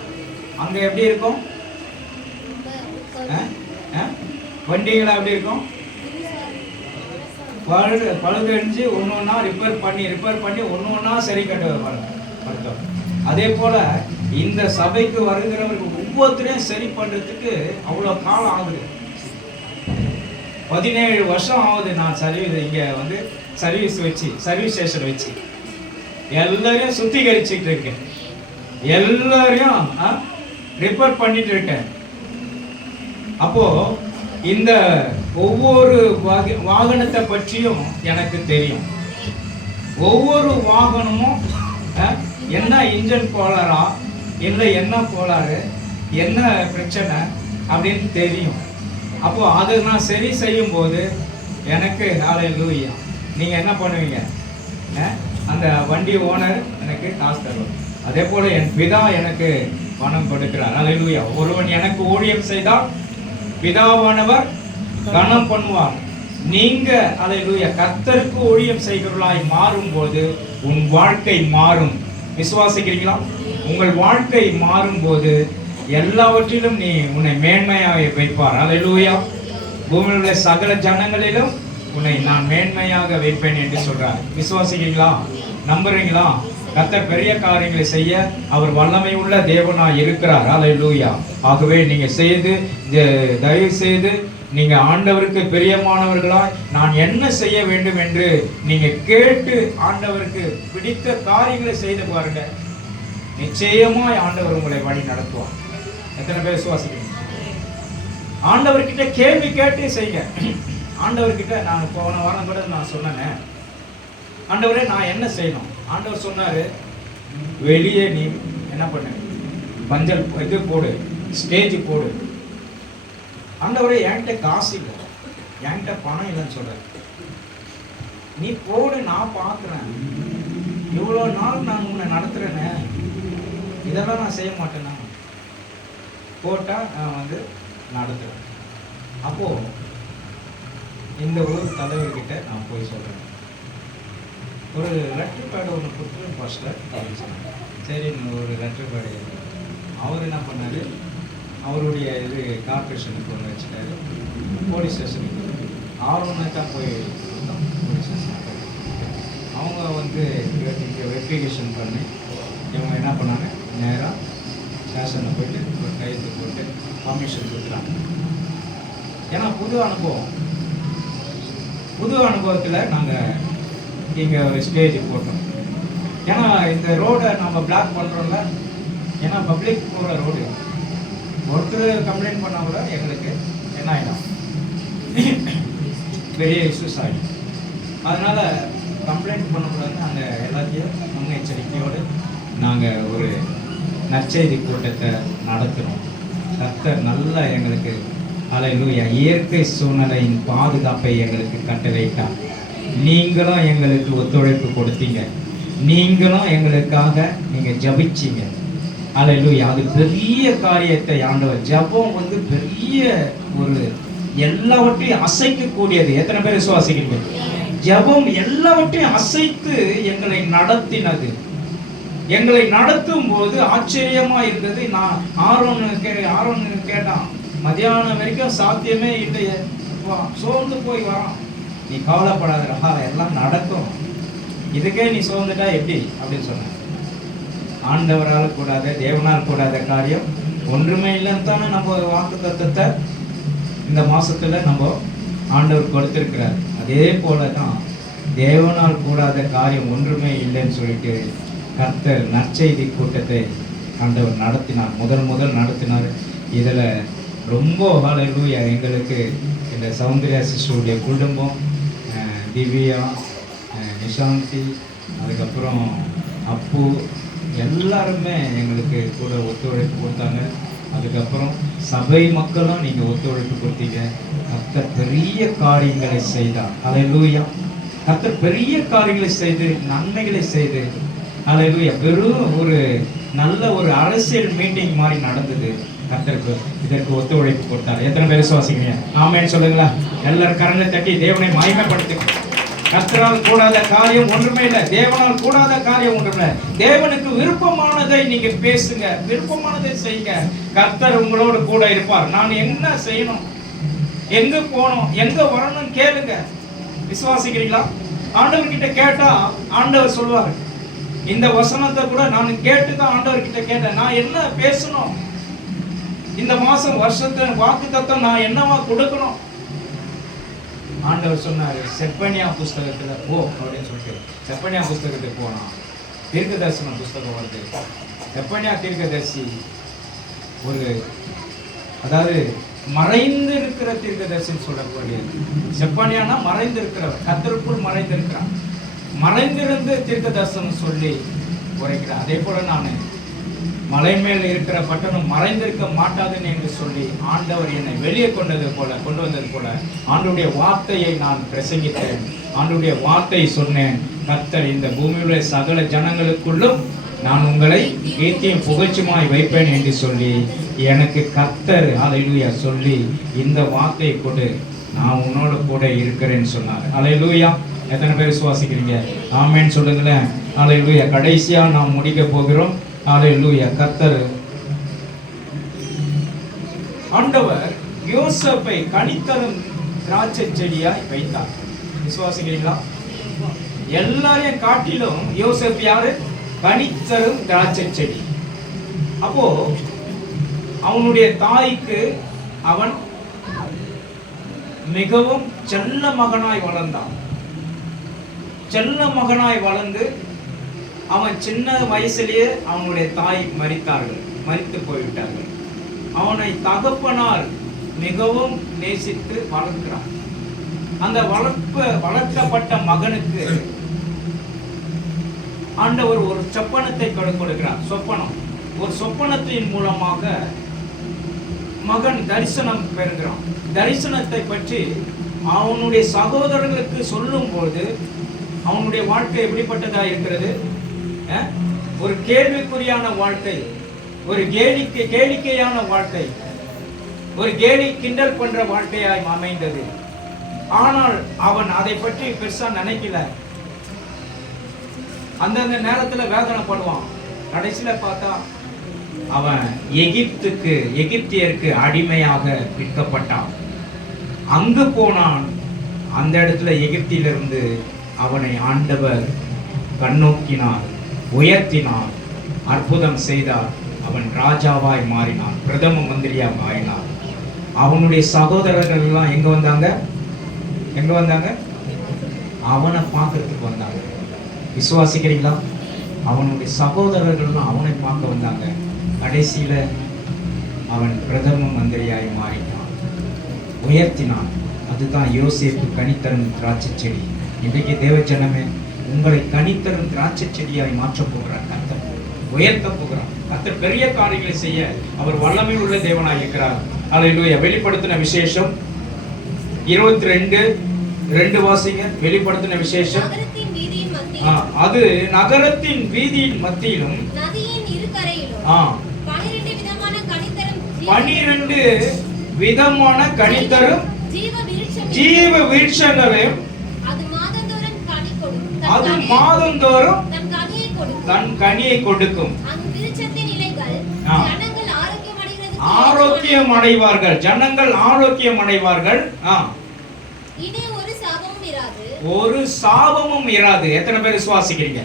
அங்கே எப்படி இருக்கும்? வண்டிகளை எப்படி இருக்கும்? பழுதடிஞ்சு ஒன்று ஒன்றா ரிப்பேர் பண்ணி ஒன்று ஒன்றா சரி கட்ட. அதே போல் இந்த சபைக்கு வருகிறவர்கள் ஒவ்வொருத்தரையும் சரி பண்ணுறதுக்கு அவ்வளோ காலம் ஆகுது. 17 வருஷம் ஆகுது நான் இங்கே வந்து சர்வீஸ் ஸ்டேஷன் வச்சு எல்லாரையும் சுத்திகரிச்சுட்டு இருக்கேன். எல்லாரையும் ரிப்பேர் பண்ணிட்டு இருக்கேன். அப்போ இந்த ஒவ்வொரு வாகனத்தை பற்றியும் எனக்கு தெரியும். ஒவ்வொரு வாகனமும் என்ன இன்ஜின் கோளாறா இல்லை என்ன கோளாறு, என்ன பிரச்சனை அப்படின்னு தெரியும். அப்போ அதை நான் சரி செய்யும் போது எனக்கு ஹல்லேலூயா, நீங்கள் என்ன பண்ணுவீங்க? அந்த வண்டி ஓனர் எனக்கு காசு தருவார். அதே போல என் பிதா எனக்கு பணம் கொடுக்கிறார். ஹல்லேலூயா. ஒருவன் எனக்கு ஊழியம் செய்தால் பிதாவானவர் கனம் பண்ணுவார். நீங்க ஹல்லேலூயா கர்த்தருக்கு ஊழியம் செய்கிறவர்களாய் மாறும்போது உன் வாழ்க்கை மாறும். விசுவாசிக்கிறீங்களா? உங்கள் வாழ்க்கை மாறும்போது எல்லாவற்றிலும் நீ உன்னை மேன்மையாக வைப்பார். ஹல்லேலூயா. பூமியில் உள்ள சகல ஜனங்களிலும் உன்னை நான் மேன்மையாக வைப்பேன் என்று சொல்றார். விசுவாசிக்கிறீங்களா? நம்புறீங்களா? கர்த்தர் பெரிய காரியங்களை செய்ய அவர் வல்லமை உள்ள தேவனாய் இருக்கிறார். ஹல்லேலூயா. ஆகவே நீங்க தயவு செய்து நீங்க ஆண்டவருக்கு பிரியமானவர்களாய் நான் என்ன செய்ய வேண்டும் என்று நீங்க கேட்டு ஆண்டவருக்கு பிடித்த காரியங்களை செய்து பாருங்க. நிச்சயமாய் ஆண்டவர் உங்களை வழி நடத்துவார். எத்தனை பேர் விசுவாசிக்கிறீங்க? ஆண்டவர்கிட்ட கேள்வி கேட்டு செய்யுங்க. ஆண்டவர்கிட்ட நான் போன வாரம் கூட நான் சொன்னேன், ஆண்டவரே நான் என்ன செய்யணும்? ஆண்டவர் சொன்னாரு, வெளியே நீ என்ன பண்ணு, மஞ்சள் இது போடு, ஸ்டேஜ் போடு. ஆண்டவரே என்கிட்ட காசு இல்லை, என்கிட்ட பணம் இல்லைன்னு சொல்ற, நீ போடு, நான் பார்க்குறேன். இவ்வளோ நாள் நான் உன்னை நடத்துறேன்னு, இதெல்லாம் நான் செய்ய மாட்டேன்னா போட்டால் நான் வந்து நடத்துகிறேன். அப்போது இந்த ஊர் தலைவர்கிட்ட நான் போய் சொல்கிறேன், ஒரு லெட்டர் பேடு ஒன்று கொடுத்து ஃபஸ்ட்டில் சரி ஒரு லெட்டர் பேடு. அவர் என்ன பண்ணார், அவருடைய இது கார்பரேஷனுக்கு ஒன்று வச்சுட்டாரு, போலீஸ் ஸ்டேஷனுக்கு ஆர்வமே தான் போய் கொடுத்தோம். போலீஸ் ஸ்டேஷனுக்கு அவங்க வந்து வெரிஃபிகேஷன் பண்ணி இவங்க என்ன பண்ணாங்க, நேராக ஸ்டேஷனில் போயிட்டு ஒரு கையெழுத்து போட்டு பர்மிஷன் கொடுக்குறாங்க. ஏன்னா புது அனுபவத்தில் நாங்கள் இங்கே ஒரு ஸ்டேஜ் போட்டோம். ஏன்னா இந்த ரோடை நம்ம பிளாக் பண்ணுறோம்ல, ஏன்னா பப்ளிக் போகிற ரோடு, ஒருத்தர் கம்ப்ளைண்ட் பண்ணால் கூட எங்களுக்கு என்ன ஆகிடும், பெரிய இஷ்யூஸ் ஆகிடும். அதனால் கம்ப்ளைண்ட் பண்ணக்கூடாது. நாங்கள் எல்லாத்தையும் முன்னெச்சரிக்கையோடு நாங்கள் ஒரு நற்செய்தி கூட்டத்தை நடத்தணும். கர்த்தர் நல்லா எங்களுக்கு ஹல்லேலூயா இயற்கை சூழ்நிலையின் பாதுகாப்பை எங்களுக்கு கட்டளையிட்டார். நீங்களும் எங்களுக்கு ஒத்துழைப்பு கொடுத்தீங்க, நீங்களும் எங்களுக்காக நீங்கள் ஜபிச்சீங்க. ஹல்லேலூயா. அது பெரிய காரியத்தை ஆண்டவர். ஜபம் வந்து பெரிய ஒரு எல்லாவற்றையும் அசைக்கக்கூடியது. எத்தனை பேர் விசுவாசிக்கிறீங்க? ஜபம் எல்லாவற்றையும் அசைத்து எங்களை நடத்தினது. எங்களை நடத்தும் போது ஆச்சரியமா இருந்தது. நான் ஆரோன் கேட்டான், மத்தியானம் வரைக்கும் சாத்தியமே இல்லையே, சோர்ந்து போய் வரான். நீ கவலைப்படாதா, எல்லாம் நடக்கும், இதுக்கே நீ சோர்ந்துட்டா எப்படி அப்படின்னு சொன்ன. ஆண்டவரால் கூடாத, தேவனால் கூடாத காரியம் ஒன்றுமே இல்லைன்னு தானே நம்ம வாக்குத்தத்தத்தை இந்த மாசத்துல நம்ம ஆண்டவர் கொடுத்திருக்கிறார். அதே போல தான் தேவனால் கூடாத காரியம் ஒன்றுமே இல்லைன்னு சொல்லிட்டு கர்த்தர் நற்செய்தி கூட்டத்தை ஆண்டவர் நடத்தினார். முதல் நடத்தினார். இதில் ரொம்ப ஹல்லேலூயா எங்களுக்கு இந்த சௌந்தர்யா சிஸ்டருடைய குடும்பம், திவ்யா, நிஷாந்தி, அதுக்கப்புறம் அப்பு எல்லாருமே எங்களுக்கு கூட ஒத்துழைப்பு கொடுத்தாங்க. அதுக்கப்புறம் சபை மக்களும் நீங்கள் ஒத்துழைப்பு கொடுத்தீங்க. கர்த்தர் பெரிய காரியங்களை செய்தார். ஹல்லேலூயா. கர்த்தர் பெரிய காரியங்களை செய்து நன்மைகளை செய்து ஹல்லேலூயா. வெறும் ஒரு நல்ல ஒரு அரசியல் மீட்டிங் மாதிரி நடந்தது. கர்த்தருக்கு இதற்கு ஒத்துழைப்பு கொடுத்தார். எத்தனை பேர் விசுவாசிக்கிறீங்க? ஆமென் சொல்லுங்களா? எல்லாரும் கரங்களை தட்டி தேவனை மகிமைப்படுத்துங்க. கர்த்தரால் கூடாத காரியம் ஒன்றுமே இல்லை, தேவனால் கூடாத காரியம் ஒன்றுமே. தேவனுக்கு விருப்பமானதை நீங்க பேசுங்க, விருப்பமானதை செய்யுங்க. கர்த்தர் உங்களோடு கூட இருப்பார். நான் என்ன செய்யணும், எங்க போகணும், எங்க வரணும் கேளுங்க. விசுவாசிக்கிறீங்களா? ஆண்டவர் கிட்ட கேட்டா ஆண்டவர் சொல்வார். இந்த வசனத்தை கூட நான் கேட்டுதான் ஆண்டவர் கிட்ட கேட்டேன், நான் என்ன பேசணும், இந்த மாசம் வருஷத்தை வாக்குத்தத்தம் நான் என்னவா கொடுக்கணும். ஆண்டவர் சொன்னாரு, செப்பனியா புஸ்தகத்துல போ அப்படின்னு சொல்லிட்டு செப்பனியா புஸ்தகத்துக்கு போனா தீர்க்க தரிசனம் புஸ்தகம் வருது. செப்பனியா தீர்க்கதரிசி ஒரு, அதாவது மறைந்து இருக்கிற தீர்க்கதரிசின்னு சொல்லக்கூடியது. செப்பனியானா மறைந்து இருக்கிறவர், கர்த்தருக்குள் மறைந்து இருக்கிறான். மறைந்திருந்து தீர்க்க தரிசனம் சொல்லி உரைக்கிறார். அதே போல நான் மலை மேல் இருக்கிற பட்டணம் மறைந்திருக்க மாட்டாதுன்னு என்று சொல்லி ஆண்டவர் என்னை வெளியே கொண்டு வந்தது போல ஆண்டவருடைய வார்த்தையை நான் பிரசங்கித்தேன், ஆண்டவருடைய வார்த்தையை சொன்னேன். கர்த்தர் இந்த பூமியிலுள்ள சகல ஜனங்களுக்குள்ளும் நான் உங்களை கீர்த்தியும் புகழ்ச்சியுமாய் வைப்பேன் என்று சொல்லி எனக்கு கர்த்தர் ஹல்லேலூயா சொல்லி இந்த வார்த்தையை கொண்டு நான் உன்னோட கூட இருக்கிறேன்னு சொன்னார். ஹல்லேலூயா. எத்தனை பேர் விசுவாசிக்கிறீங்க? ஆமென் சொல்லுங்களேன். ஹல்லேலூயா. கடைசியா நாம் முடிக்க போகிறோம். ஹல்லேலூயா. கர்த்தர் ஆண்டவர் யோசேப்பை கனித்தரும் திராட்சை செடியாய் வைத்தார். விசுவாசிக்கிறீங்களா? எல்லாரையும் காட்டிலும் யோசேப் யாரு? கனித்தரும் திராட்சை செடி. அப்போ அவனுடைய தாய்க்கு அவன் மிகவும் செல்ல மகனாய் வளர்ந்தான். செல்ல மகனாய் வளர்ந்து அவன் சின்ன வயசுலேயே அவனுடைய தாய் மரித்து போய்விட்டார்கள். அவனை தகப்பனார் மிகவும் நேசித்து வளர்க்கிறான். அந்த வளர்க்கப்பட்ட மகனுக்கு ஆண்டவர் ஒரு சொப்பனத்தை கொடுக்கிறார். சொப்பனம், ஒரு சொப்பனத்தின் மூலமாக மகன் தரிசனம் பெறுகிறான். தரிசனத்தை பற்றி அவனுடைய சகோதரர்களுக்கு சொல்லும் போது அவனுடைய வாழ்க்கை எப்படிப்பட்டதா இருக்கிறது? ஒரு கேள்விக்குறியான வாழ்க்கை, ஒரு கேளிக்கையான வாழ்க்கை, ஒரு கேலி கிண்டல் பண்ற வாழ்க்கையாய் அமைந்தது. ஆனால் அவன் அதை பற்றி பெருசா நினைக்கல. அந்தந்த நேரத்துல வேதனைப்படுவான். கடைசியில பார்த்தா அவன் எகிப்தியருக்கு அடிமையாக விற்கப்பட்டான். அங்கு போனான். அந்த இடத்துல எகிப்திலிருந்து அவனை ஆண்டவர் கண்ணோக்கினார், உயர்த்தினார், அற்புதம் செய்தார். அவன் ராஜாவாய் மாறினான், பிரதம மந்திரியாக மாறினான். அவனுடைய சகோதரர்கள் எல்லாம் எங்க வந்தாங்க? அவனை பார்க்கறதுக்கு வந்தாங்க. விசுவாசிக்கிறீங்களா? அவனுடைய சகோதரர்கள்லாம் அவனை பார்க்க வந்தாங்க. கடைசியில அவன் பிரதம மந்திரியாய் மாறினான், உயர்த்தினான். அதுதான் யோசேப்பு கனித்தரும் திராட்சை செடி. இன்றைக்கு தேவஜனமே, உங்களை கனித்தரும் திராட்சை செடியாய் மாற்ற போகிறார் கர்த்தர், உயர்த்த போகிறார். கர்த்தர் பெரிய காரியங்களை செய்ய அவர் வல்லமை உள்ள தேவனாய் இருக்கிறார். அல்லேலூயா. வெளிப்படுத்தின விசேஷம் 22:2 வாசிங்க. வெளிப்படுத்தின விசேஷம் நகரத்தின் வீதியின் மத்தியிலும் அது நகரத்தின் வீதியின் மத்தியிலும் நதியின் இரு கரையிலும் 12 விதமான கனிதரும் 12 விதமான கனிதரும் ஜீவ விருட்சங்களையும் அது மாதந்தோறும் கனி கொடுக்கும். அது மாதந்தோறும் தன் கனியை கொடுக்கும். தன் கனியை கொடுக்கும். அந்த விருட்சத்தின் இலைகள் ஜனங்கள் ஆரோக்கியம் அடைவார்கள். ஜனங்கள் ஆரோக்கியம் அடைவார்கள். இனி ஒரு சாபமும் இராது. ஒரு சாபமும் இராது. எத்தனை பேர் விசுவாசிக்கிறீங்க?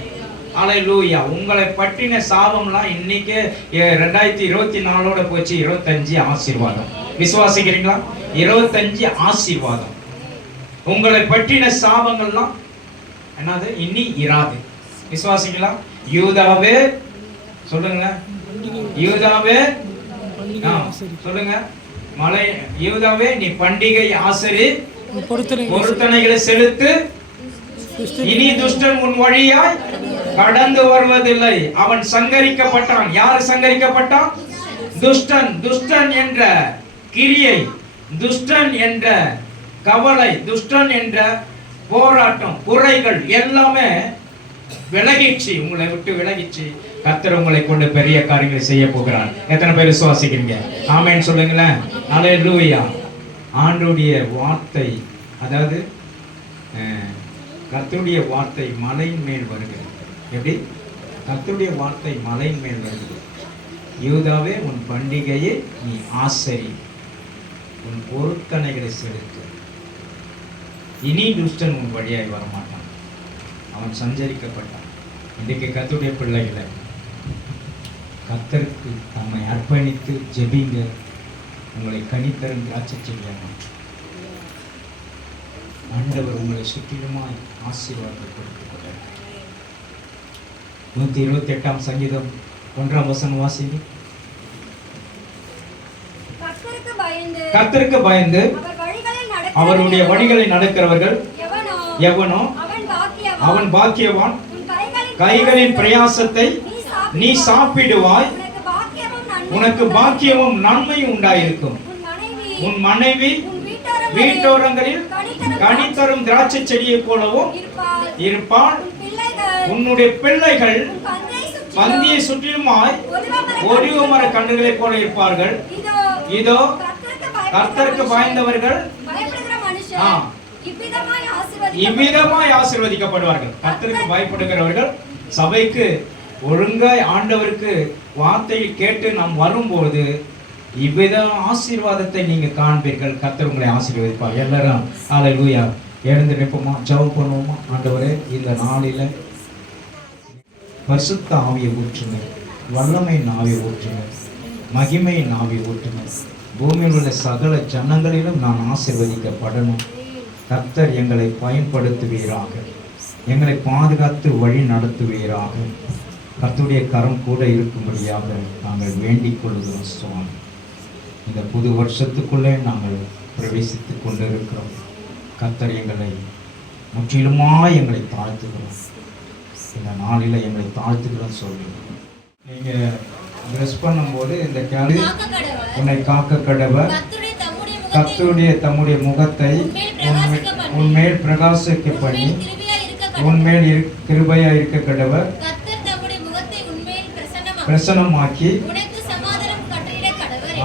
அல்லேலூயா. உங்களை பற்றின சாபம்லாம் இன்னைக்கு 2024 போச்சு. 25 ஆசீர்வாதம். விசுவாசிக்கிறீங்களா? 25 ஆசீர்வாதம். உங்களை பற்றின சாபங்கள்லாம் என்னது? இனி இராது. விசுவாசிங்களா? யூதாவே சொல்லுங்க. யூதாவே சொல்லுங்க. மலை யூதாவே நீ பண்டிகை ஆசரி, பொருத்தனைகளை செலுத்து. இனி துஷ்டன் உன் வழியாய் கடந்து வருவதில்லை. அவன் சங்கரிக்கப்பட்டான். யார் சங்கரிக்கப்பட்டான்? துஷ்டன். துஷ்டன் என்ற கிரியை, துஷ்டன் என்ற கவலை, துஷ்டன் என்ற போராட்டம், குறைகள் எல்லாமே விலகிச்சு. உங்களை விட்டு விலகிச்சு. கர்த்தர் உங்களை கொண்டு பெரிய காரியங்களை செய்ய போகிறார். எத்தனை பேர் விசுவாசிக்கிறீங்க? ஆமென் சொல்லுங்களேன். அல்லேலூயா. ஆண்டவருடைய வார்த்தை, அதாவது கர்த்தருடைய வார்த்தை மலையின் மேல் வருகிறது. எப்படி? கர்த்தருடைய வார்த்தை மலையின் மேல் வருகிறது. யூதாவே உன் பண்டிகையை நீ ஆசரி, உன் பொருத்தனைகளை செலுத்து. இனி துஷ்டன் உன் வழியாய் வரமாட்டான். அவன் சஞ்சரிக்கப்பட்டான். இன்றைக்கு கர்த்தருடைய பிள்ளைகளை கர்த்தருக்கு தம்மை அர்ப்பணித்து ஜெபிங்க. உங்களை கனித்தரும் திராட்சை செடியாக ஆண்டவர் உங்களை சுற்றிலுமாய் ஆசீர்வாதத்தை கொடுத்துக் கொண்டார். 128 சங்கீதம் 1 வசனம் வாசிங்க. கர்த்தருக்கு பயந்து அவருடைய வழிகளை நடக்கிறவர்கள் எவனோ அவன் பாக்கியவான். கைகளின் பிரயாசத்தை நீ சாப்பிடுவாய். உனக்கு பாக்கியமும் நன்மையும் உண்டாயிருக்கும். உன் மனைவி வீட்டோரங்களில் கனிதரும் திராட்சை செடியை போலவும் இருப்பாள். உன்னுடைய பிள்ளைகள் பந்தியை சுற்றிலுமாய் ஒலிவ மர கன்றுகளை போல இருப்பார்கள். இதோ கர்த்தருக்கு பயந்தவர்கள் இவ்விதமாய் ஆசீர்வதிக்கப்படுவார்கள். கர்த்தருக்கு பயப்படுகிறவர்கள் சபைக்கு ஒழுங்காய் ஆண்டவருக்கு வார்த்தையை கேட்டு நாம் வரும்போது இவ்வித ஆசீர்வாதத்தை நீங்க காண்பீர்கள். கர்த்தர் உங்களை ஆசீர்வதிப்பார். எல்லாரும் அல்லேலூயா. எழுந்து நிற்போமா? ஜெபம் பண்ணுவோமா? ஆண்டவரே, இந்த நாளில பரிசுத்த ஆவியை ஊற்றுங்க, வல்லமையின் ஆவியை ஊற்றுங்க, மகிமையின் ஆவியை ஊற்றுங்க. பூமியில் உள்ள சகல ஜனங்களிலும் நான் ஆசீர்வதிக்கப்படணும். கர்த்தர் எங்களை பயன்படுத்துவீராக. எங்களை பாதுகாத்து வழி நடத்துவீராக. கர்த்தருடைய கரம் கூட இருக்கும்படியாக நாங்கள் வேண்டிக் கொள்கிறோம் சுவாமி. இந்த புது வருஷத்துக்குள்ளே நாங்கள் பிரவேசித்துக் கொண்டிருக்கிறோம். கர்த்தர் எங்களை முற்றிலுமாய் எங்களை தாழ்த்துகிறோம். இந்த நாளில் எங்களை தாழ்த்துகிறோம் சொல்லுங்கள். நீங்கள் ட்ரெஸ் பண்ணும்போது இந்த கேள்வி உன்னை காக்க கடவர் கர்த்தருடைய தம்முடைய முகத்தை உன்மேல் பிரகாசிக்க பண்ணி உன்மேல் கிருபையா இருக்க கடவர் பிரசன்னமாக்கி.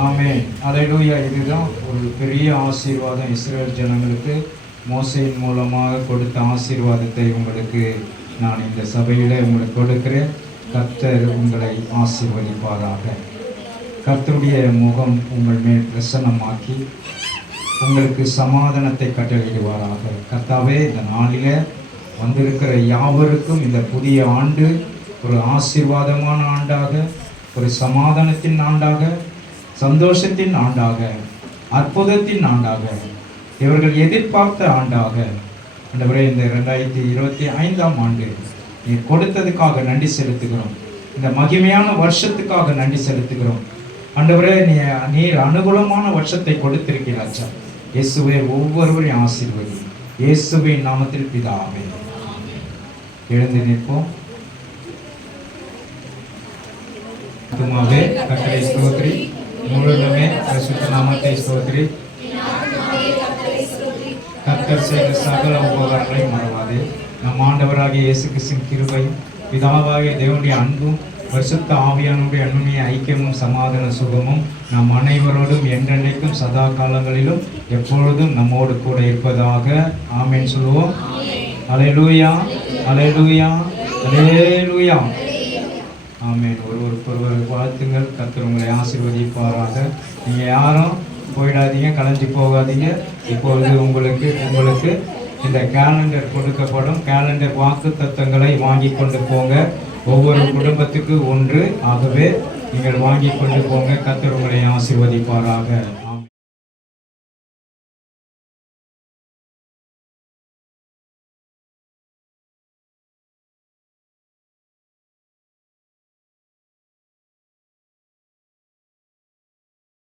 ஆமென். அல்லேலூயா. இதுதான் ஒரு பெரிய ஆசீர்வாதம். இஸ்ரவேல் ஜனங்களுக்கு மோசேயின் மூலமாக கொடுத்த ஆசீர்வாதத்தை உங்களுக்கு நான் இந்த சபையில உங்களுக்கு கொடுக்கிறேன். கர்த்தர் உங்களை ஆசீர்வதிப்பாராக. கர்த்தருடைய முகம் உங்கள் மேல் பிரசன்னமாக்கி உங்களுக்கு சமாதானத்தை கட்டளையிடுவாராக. கர்த்தாவே, இந்த நாளில வந்திருக்கிற யாவருக்கும் இந்த புதிய ஆண்டு ஒரு ஆசீர்வாதமான ஆண்டாக, ஒரு சமாதானத்தின் ஆண்டாக, சந்தோஷத்தின் ஆண்டாக, அற்புதத்தின் ஆண்டாக, இவர்கள் எதிர்பார்த்த ஆண்டாக ஆண்டவரே இந்த 2025 ஆண்டு நீர் கொடுத்ததுக்காக நன்றி செலுத்துகிறோம். இந்த மகிமையான வருஷத்துக்காக நன்றி செலுத்துகிறோம். ஆண்டவரே, நீர் அனுகூலமான வருஷத்தை கொடுத்திருக்கிறாச்சா. இயேசுவே, ஒவ்வொருவரையும் ஆசீர்வதி. இயேசுவின் நாமத்தில் பிதாவே. எழுந்து நிற்போம். ஆத்துமாவே கர்த்தரை ஸ்தோத்திரி, முழுவதுமே பரிசுத்த நாமத்தை ஸ்தோத்திரி. கர்த்தர் செய்த சகல உபகாரங்களை மறவாதே. நம் ஆண்டவராகிய இயேசு கிறிஸ்துவின் கிருபையும் பிதாவாகிய தேவனுடைய அன்பும் பரிசுத்த ஆவியானுடைய அன்னுடைய ஐக்கியமும் சமாதான சுகமும் நம் அனைவரோடும் என்றென்றைக்கும் சதா காலங்களிலும் எப்பொழுதும் நம்மோடு கூட இருப்பதாக. ஆமென் சொல்லுவோம். அல்லேலூயா, அல்லேலூயா, அல்லேலூயா. ஆமென். ஒருவர் வாழ்த்துங்கள். கர்த்தர் உங்களை ஆசீர்வதிப்பாராக. நீங்கள் யாரும் போயிடாதீங்க, கலைஞ்சு போகாதீங்க. இப்பொழுது உங்களுக்கு இந்த கேலண்டர் கொடுக்கப்படும். கேலண்டர் வாக்கு தத்தங்களை வாங்கி கொண்டு போங்க. ஒவ்வொரு குடும்பத்துக்கு ஒன்று. ஆகவே நீங்கள் வாங்கி கொண்டு போங்க. கர்த்தர் உங்களை ஆசீர்வதிப்பாராக.